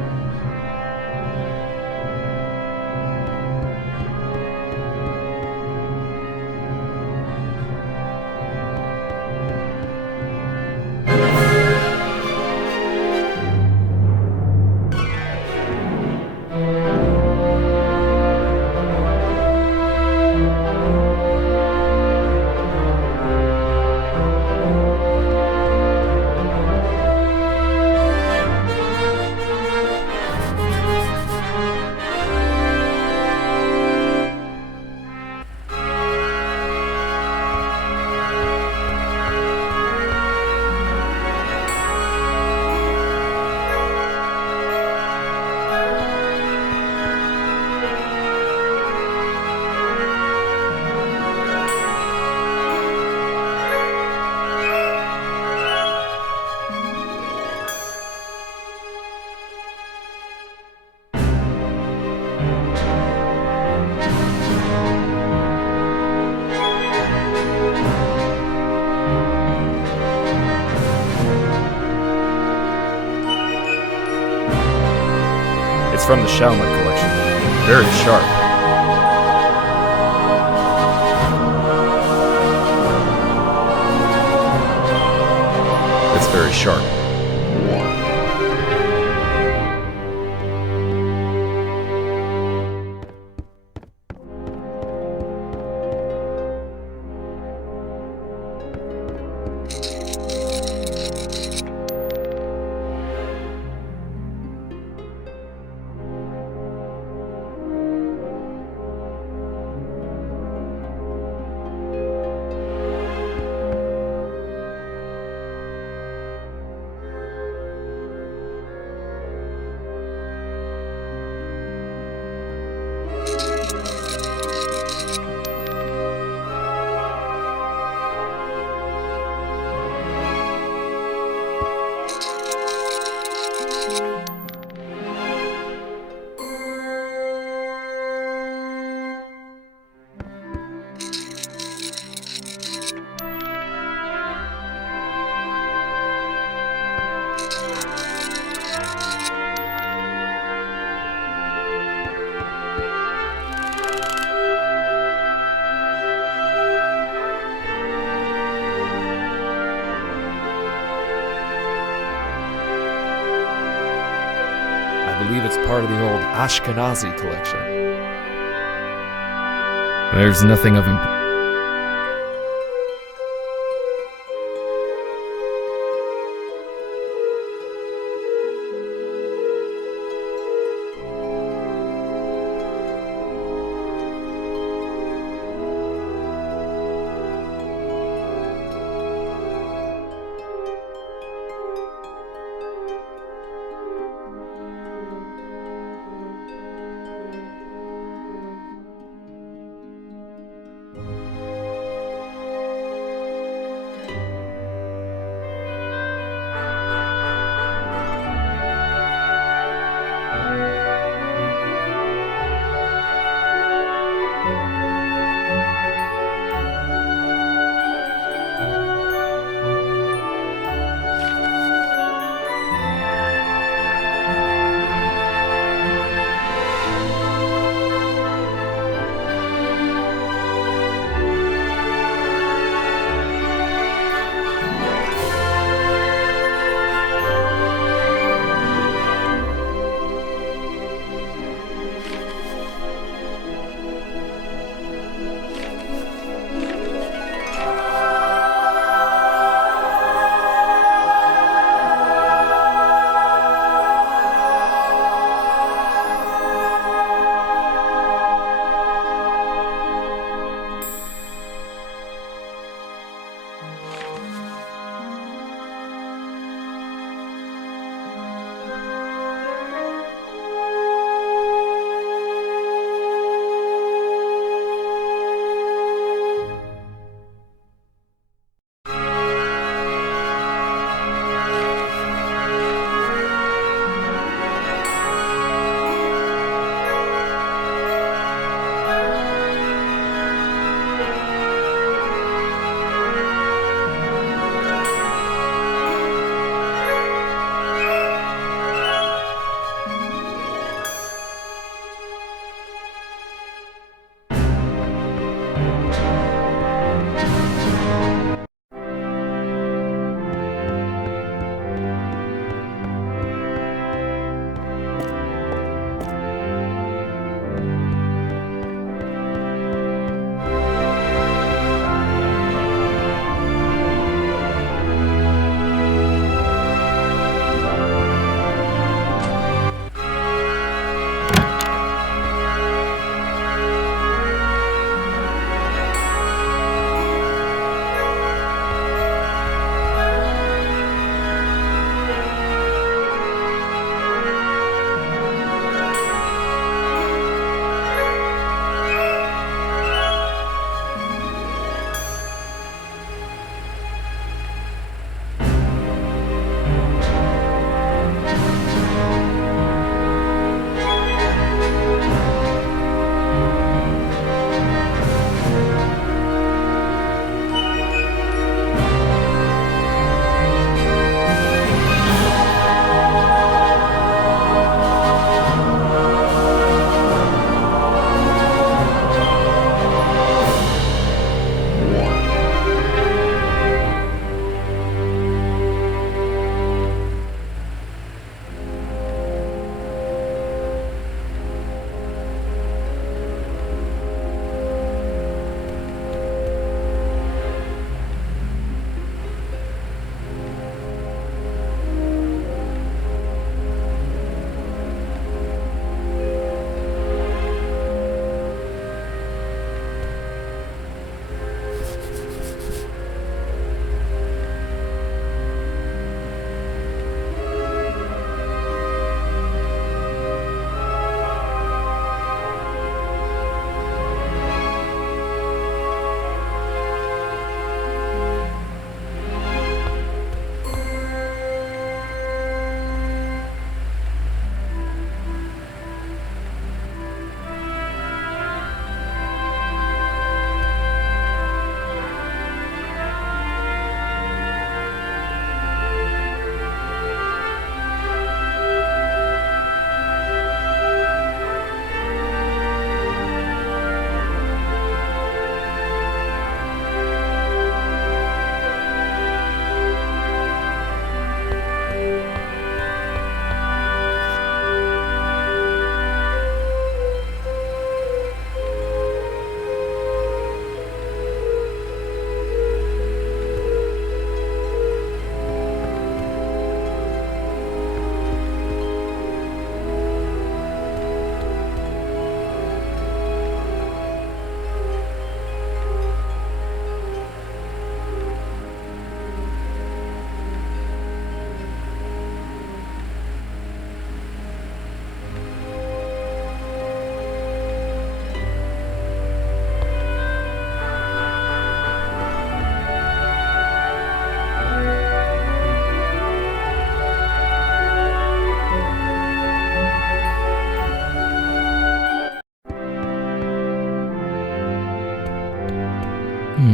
It's from the Shalman collection. Very sharp. It's very sharp. I believe it's part of the old Ashkenazi collection. There's nothing of him. This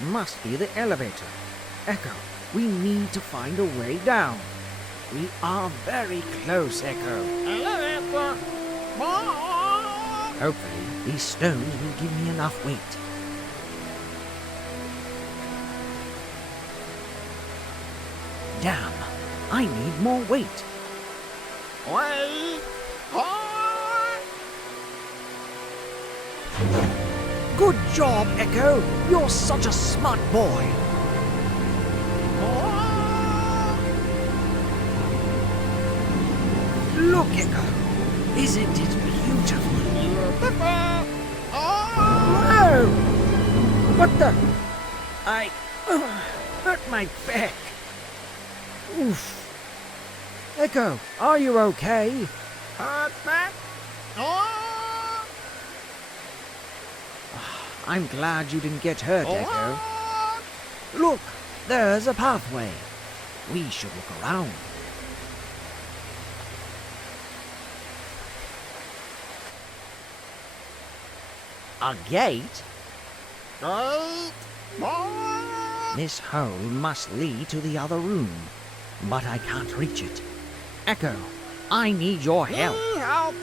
must be the elevator. Echo, we need to find a way down. We are very close, Echo. Elevator! Hopefully, these stones will give me enough weight. Damn, I need more weight. Wait! Good job, Echo. You're such a smart boy. Look, Echo. Isn't it beautiful? Whoa! What the? I hurt my back. Oof. Echo, are you okay? Hurt back? I'm glad you didn't get hurt, Echo. Look, there's a pathway. We should look around. A gate? This hole must lead to the other room, but I can't reach it. Echo, I need your help. Help!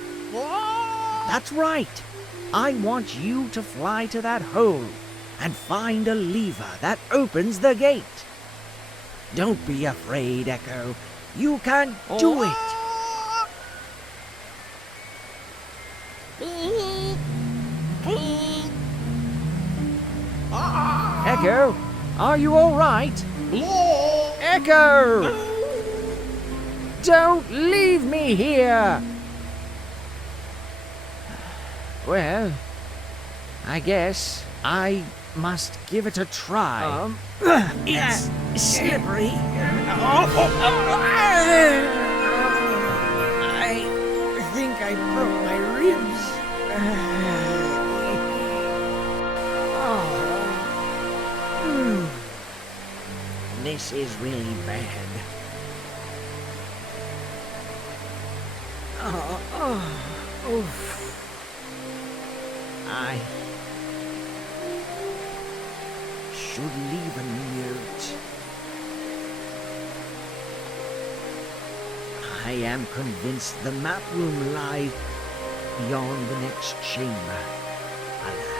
That's right. I want you to fly to that hole and find a lever that opens the gate. Don't be afraid, Echo. You can do it. Echo, are you all right? Echo! Don't leave me here! Well, I guess I must give it a try. It's slippery. I think I broke my ribs. This is really bad. Oof. I should leave a note. I am convinced the map room lies beyond the next chamber. Alas.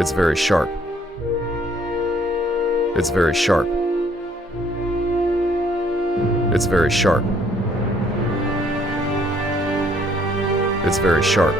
It's very sharp. It's very sharp. It's very sharp. It's very sharp.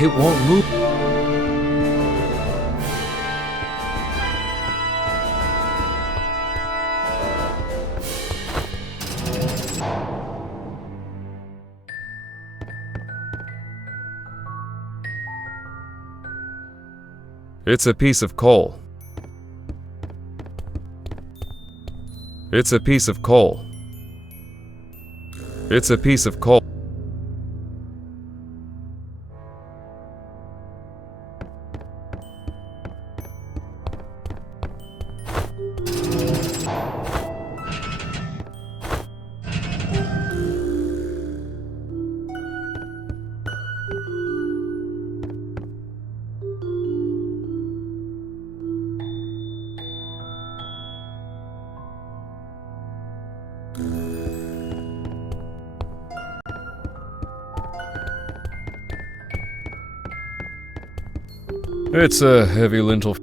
It won't move. It's a piece of coal. It's a piece of coal. It's a piece of coal. It's a heavy lintel.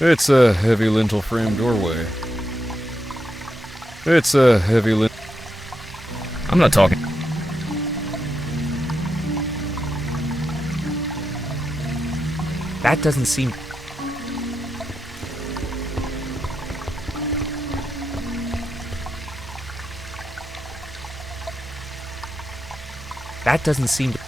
It's a heavy lintel frame doorway. It's a heavy lintel. I'm not talking. That doesn't seem. That doesn't seem to.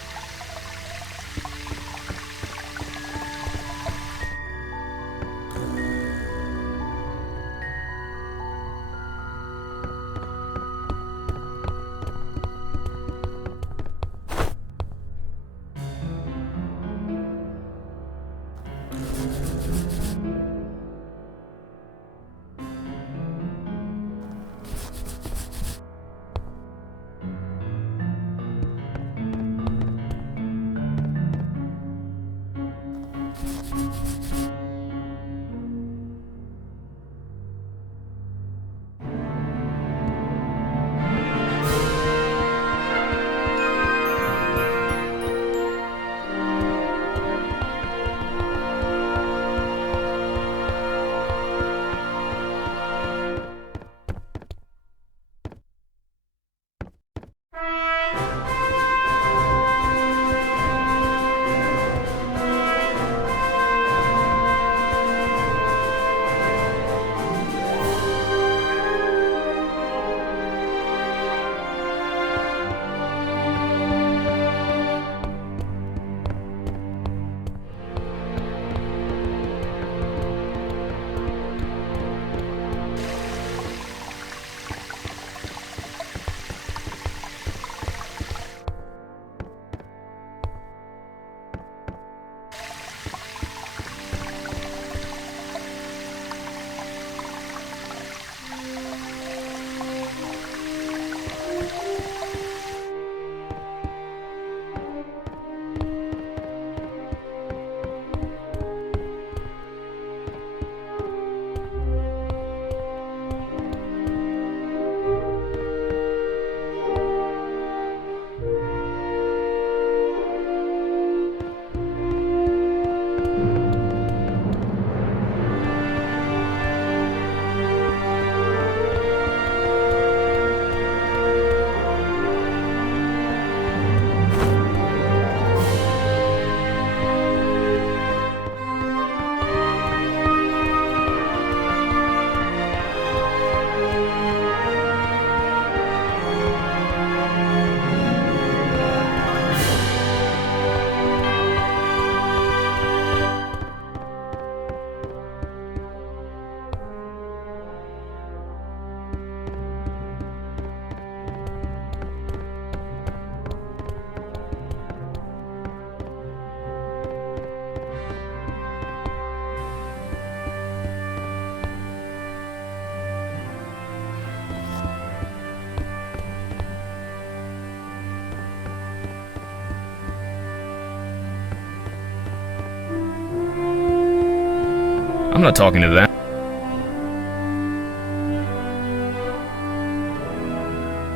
I'm not talking to that.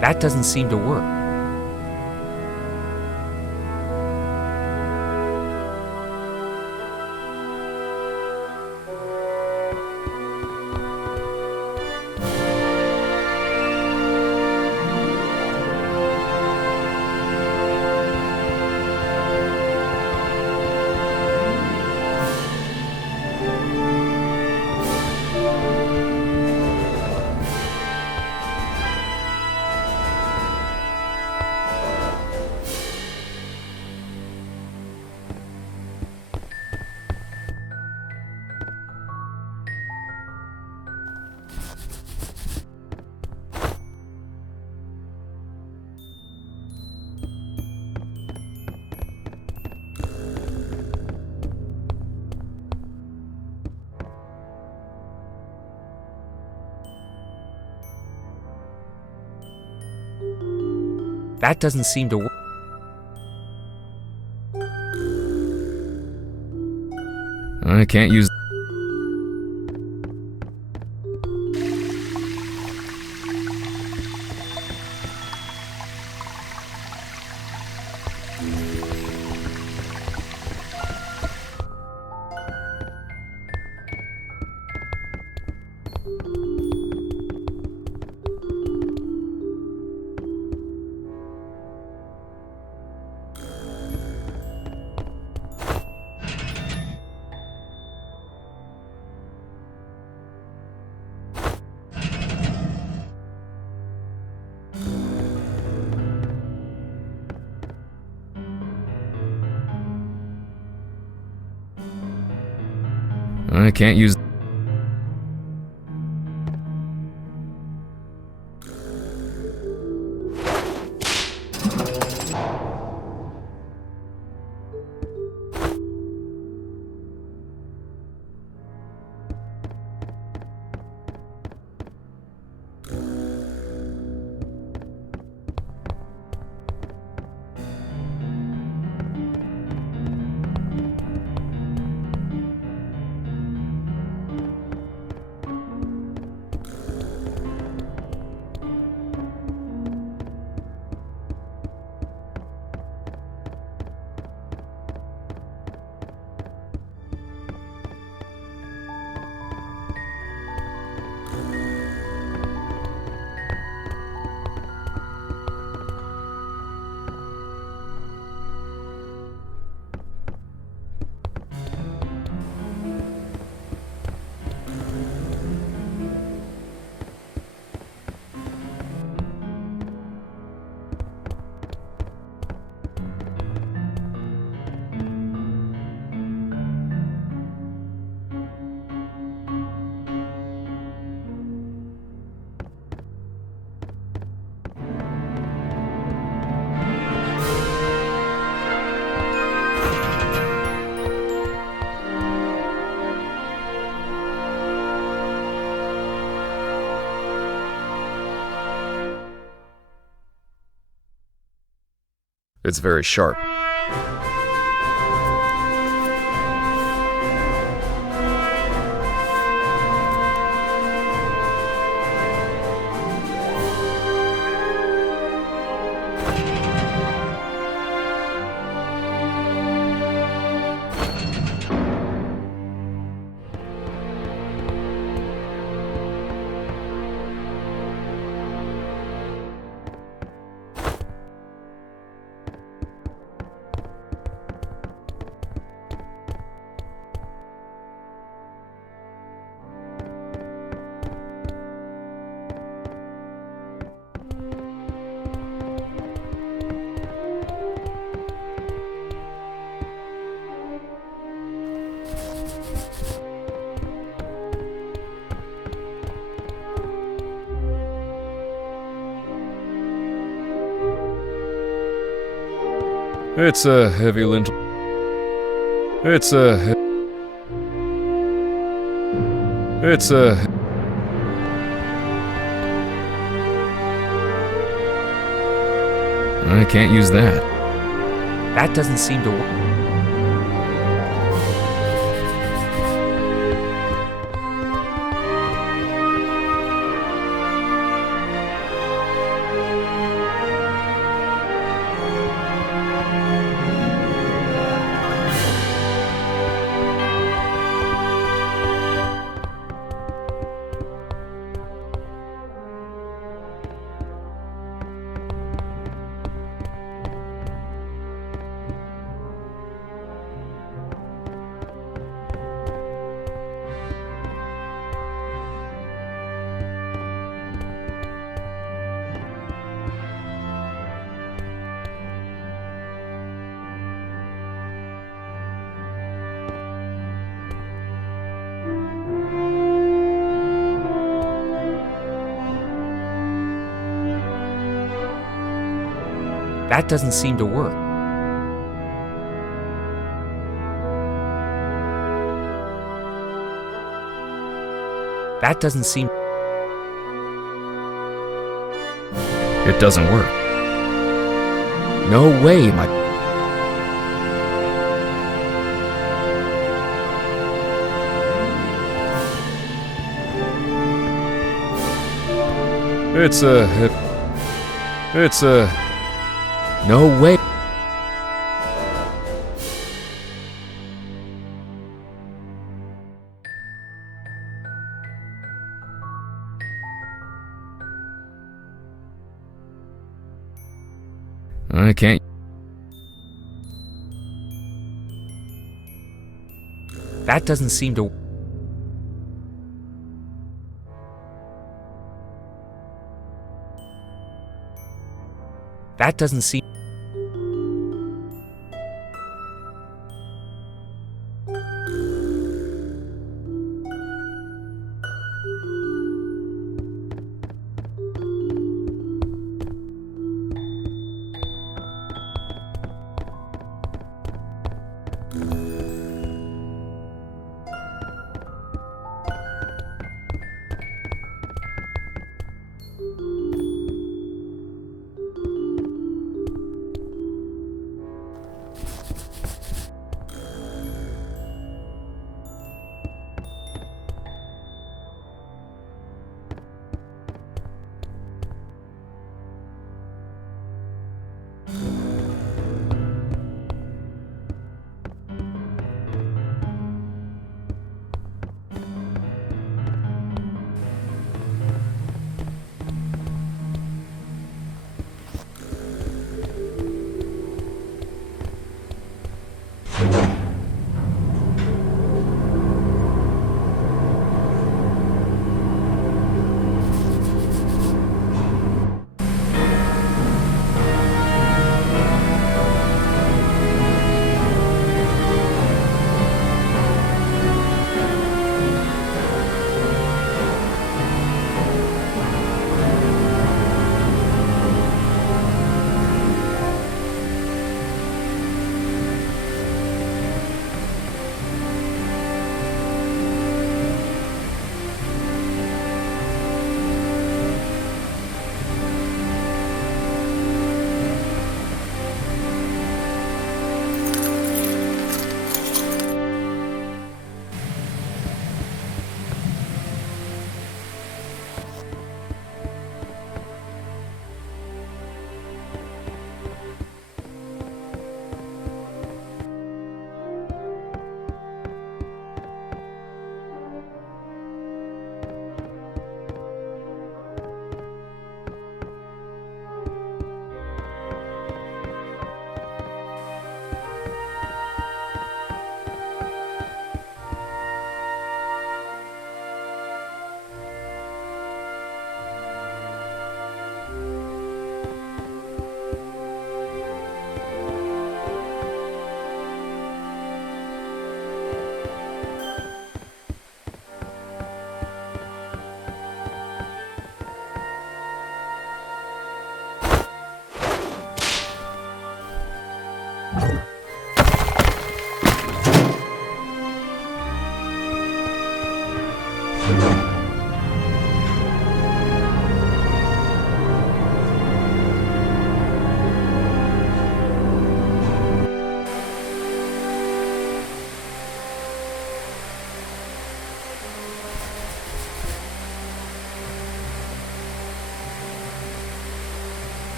That doesn't seem to work. That doesn't seem to work. I can't use... I can't use... It's very sharp. It's a heavy lintel. It's a... It's a... I can't use that. That doesn't seem to work. That doesn't seem to work. That doesn't seem... It doesn't work. No way, my... It's a... No way. I can't... That doesn't seem to... That doesn't seem...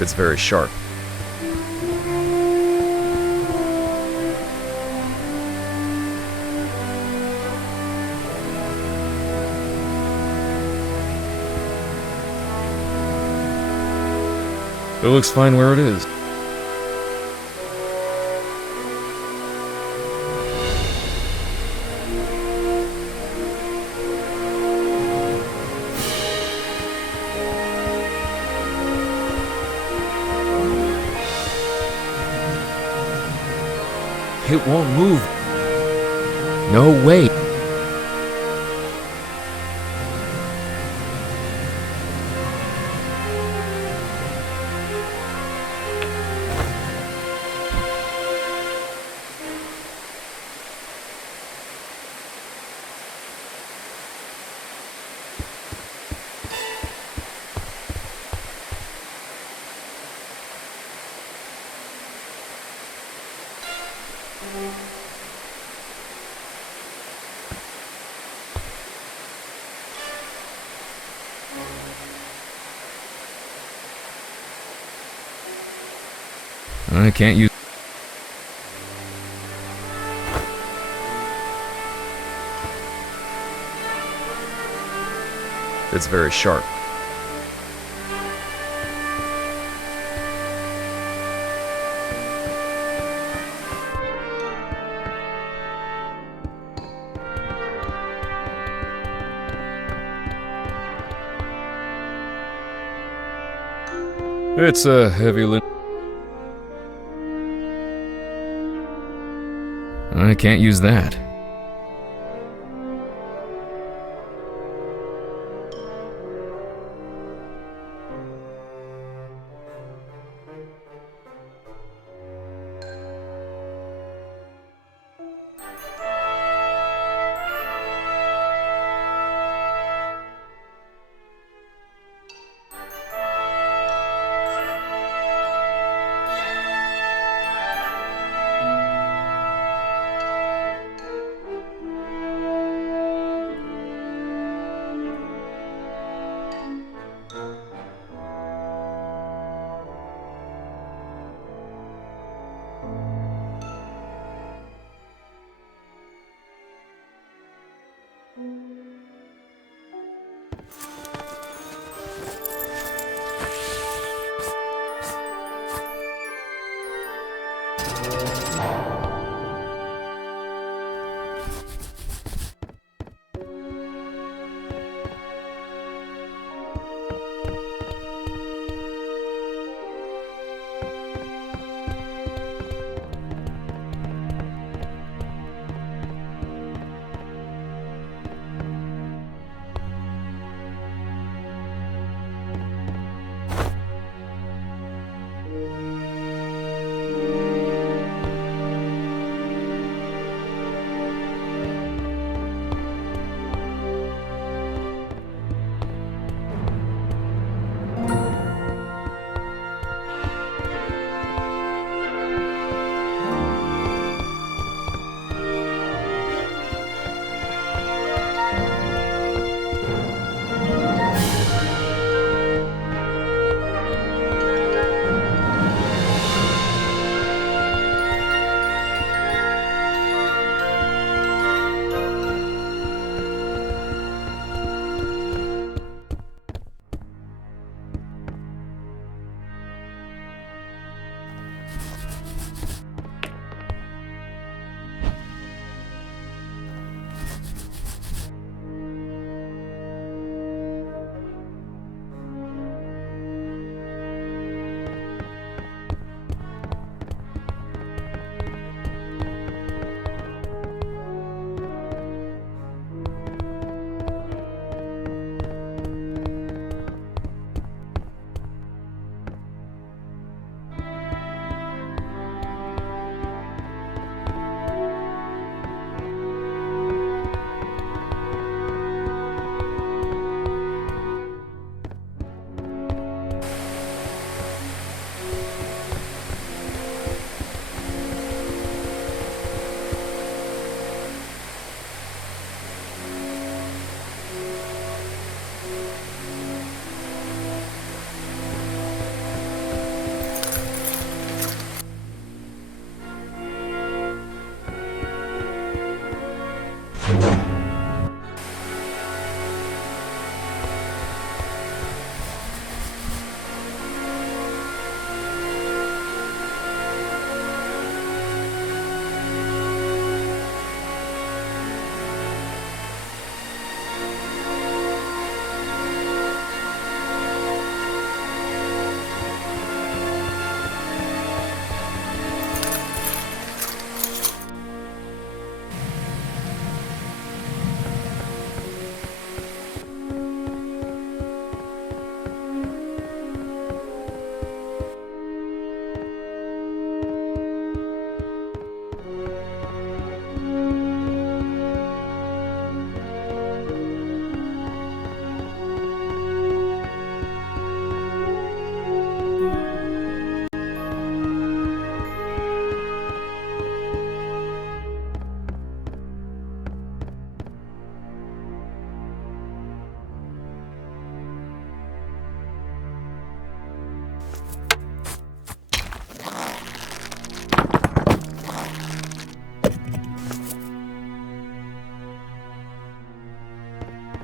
It's very sharp. It looks fine where it is. It won't move. No way. I can't use... It's very sharp. It's a heavy I can't use that.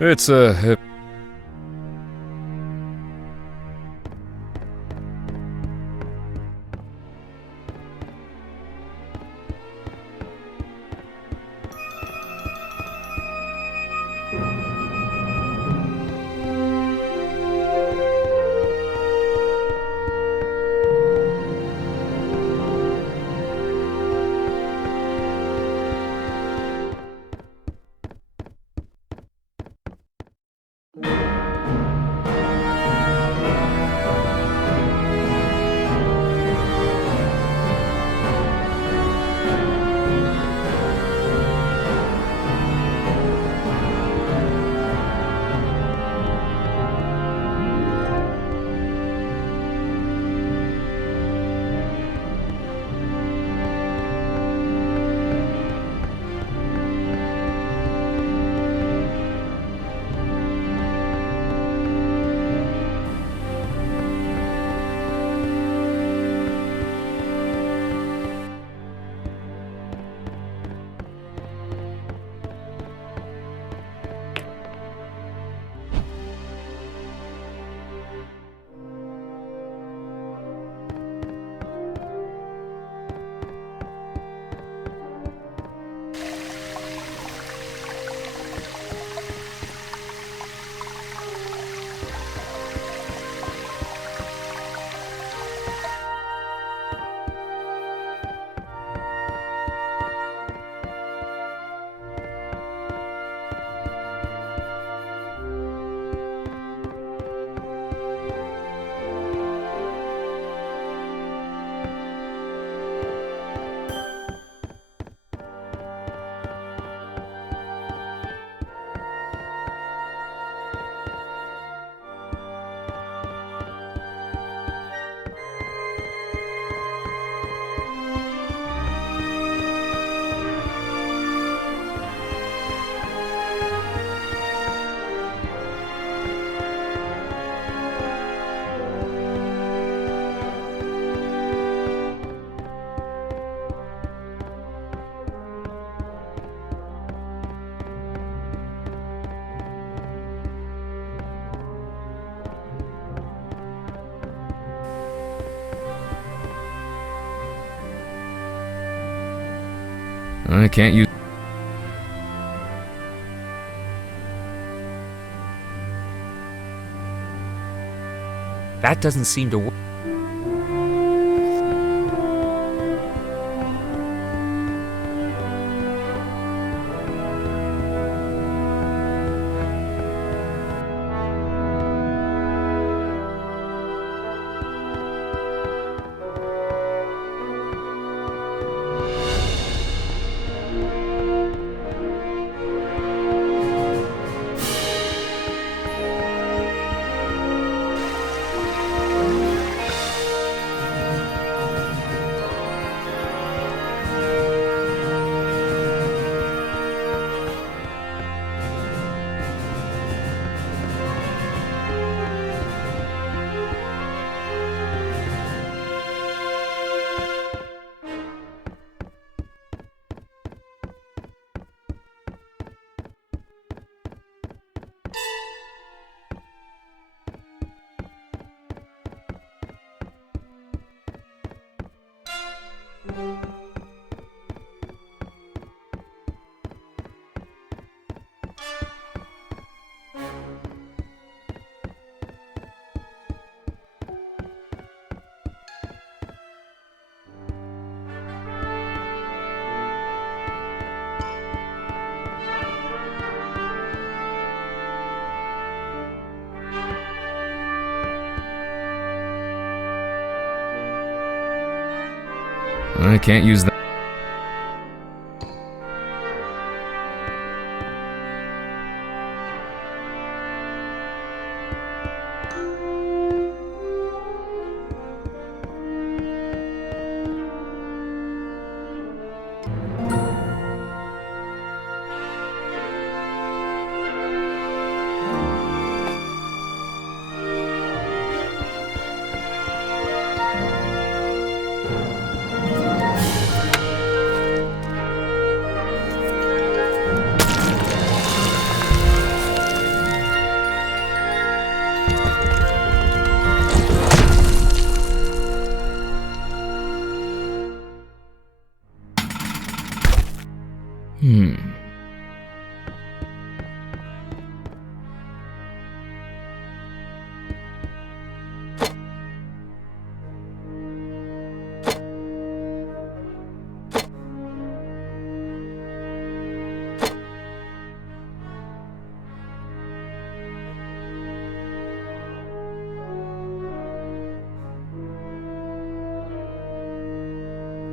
It's a... I can't use... That doesn't seem to work. I can't use that.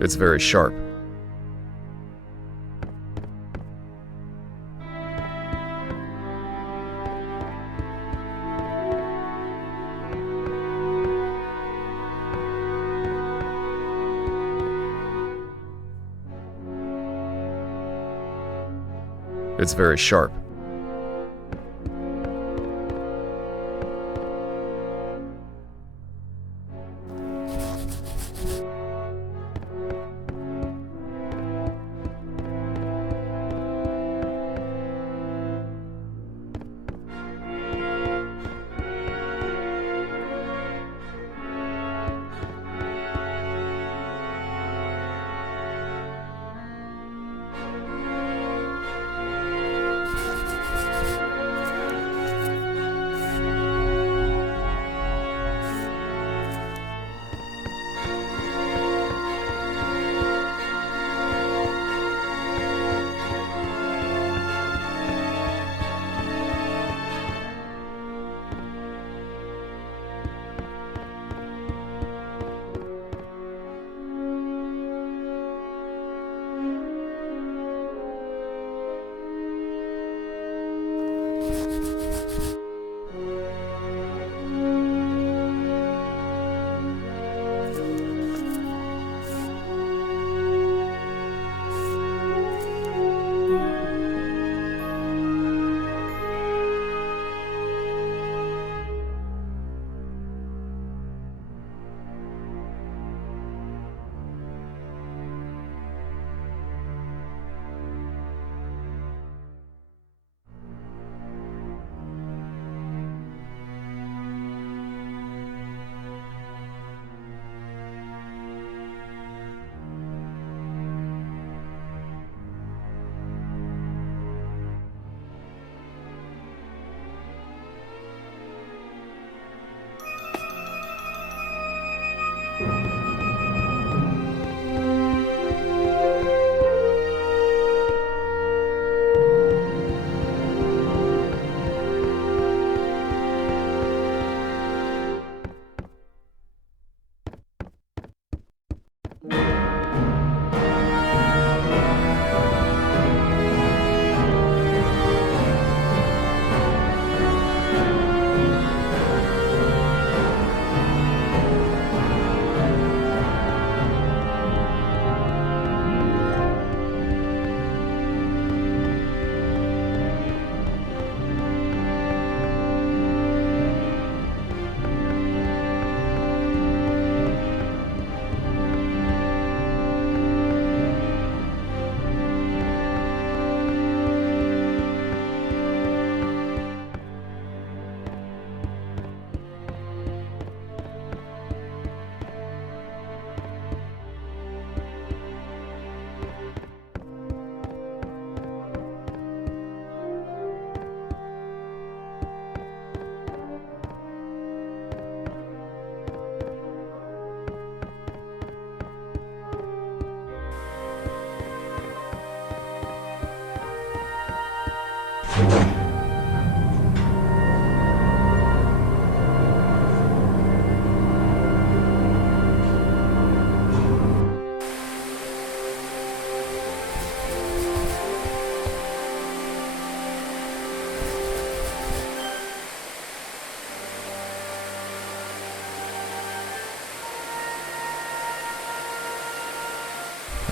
It's very sharp. It's very sharp.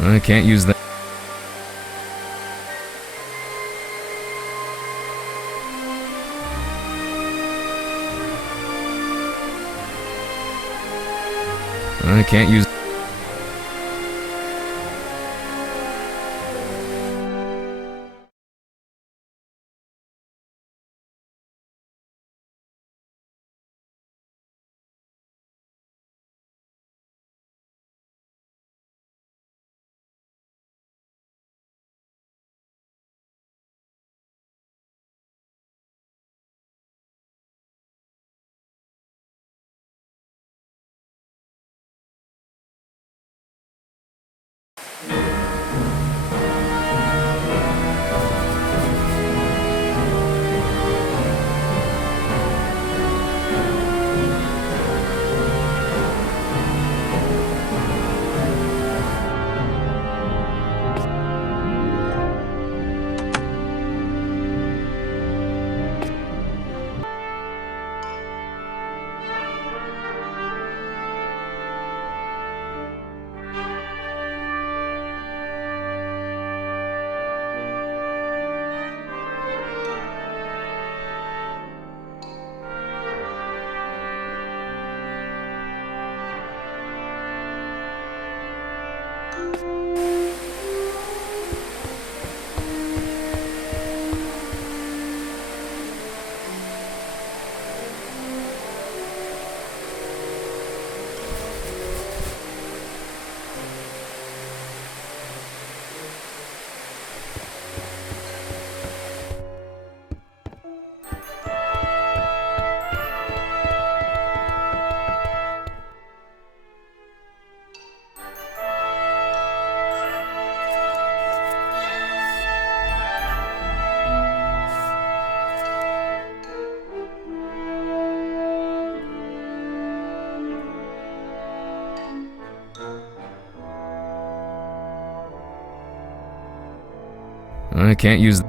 I can't use that. I can't use I can't use...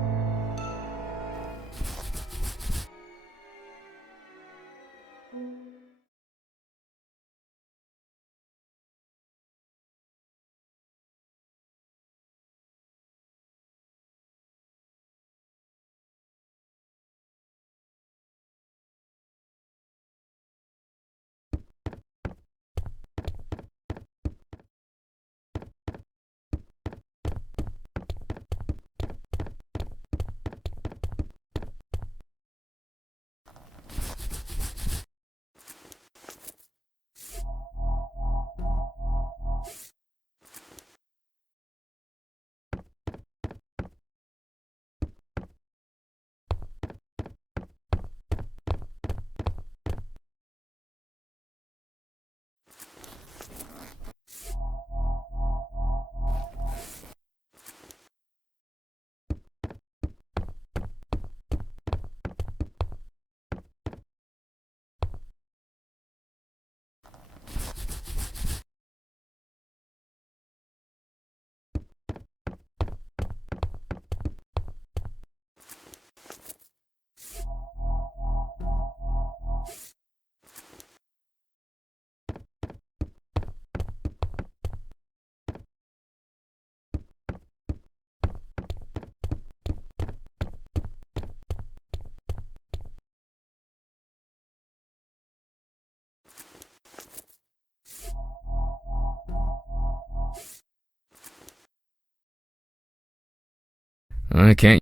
I can't...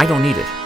I don't need it.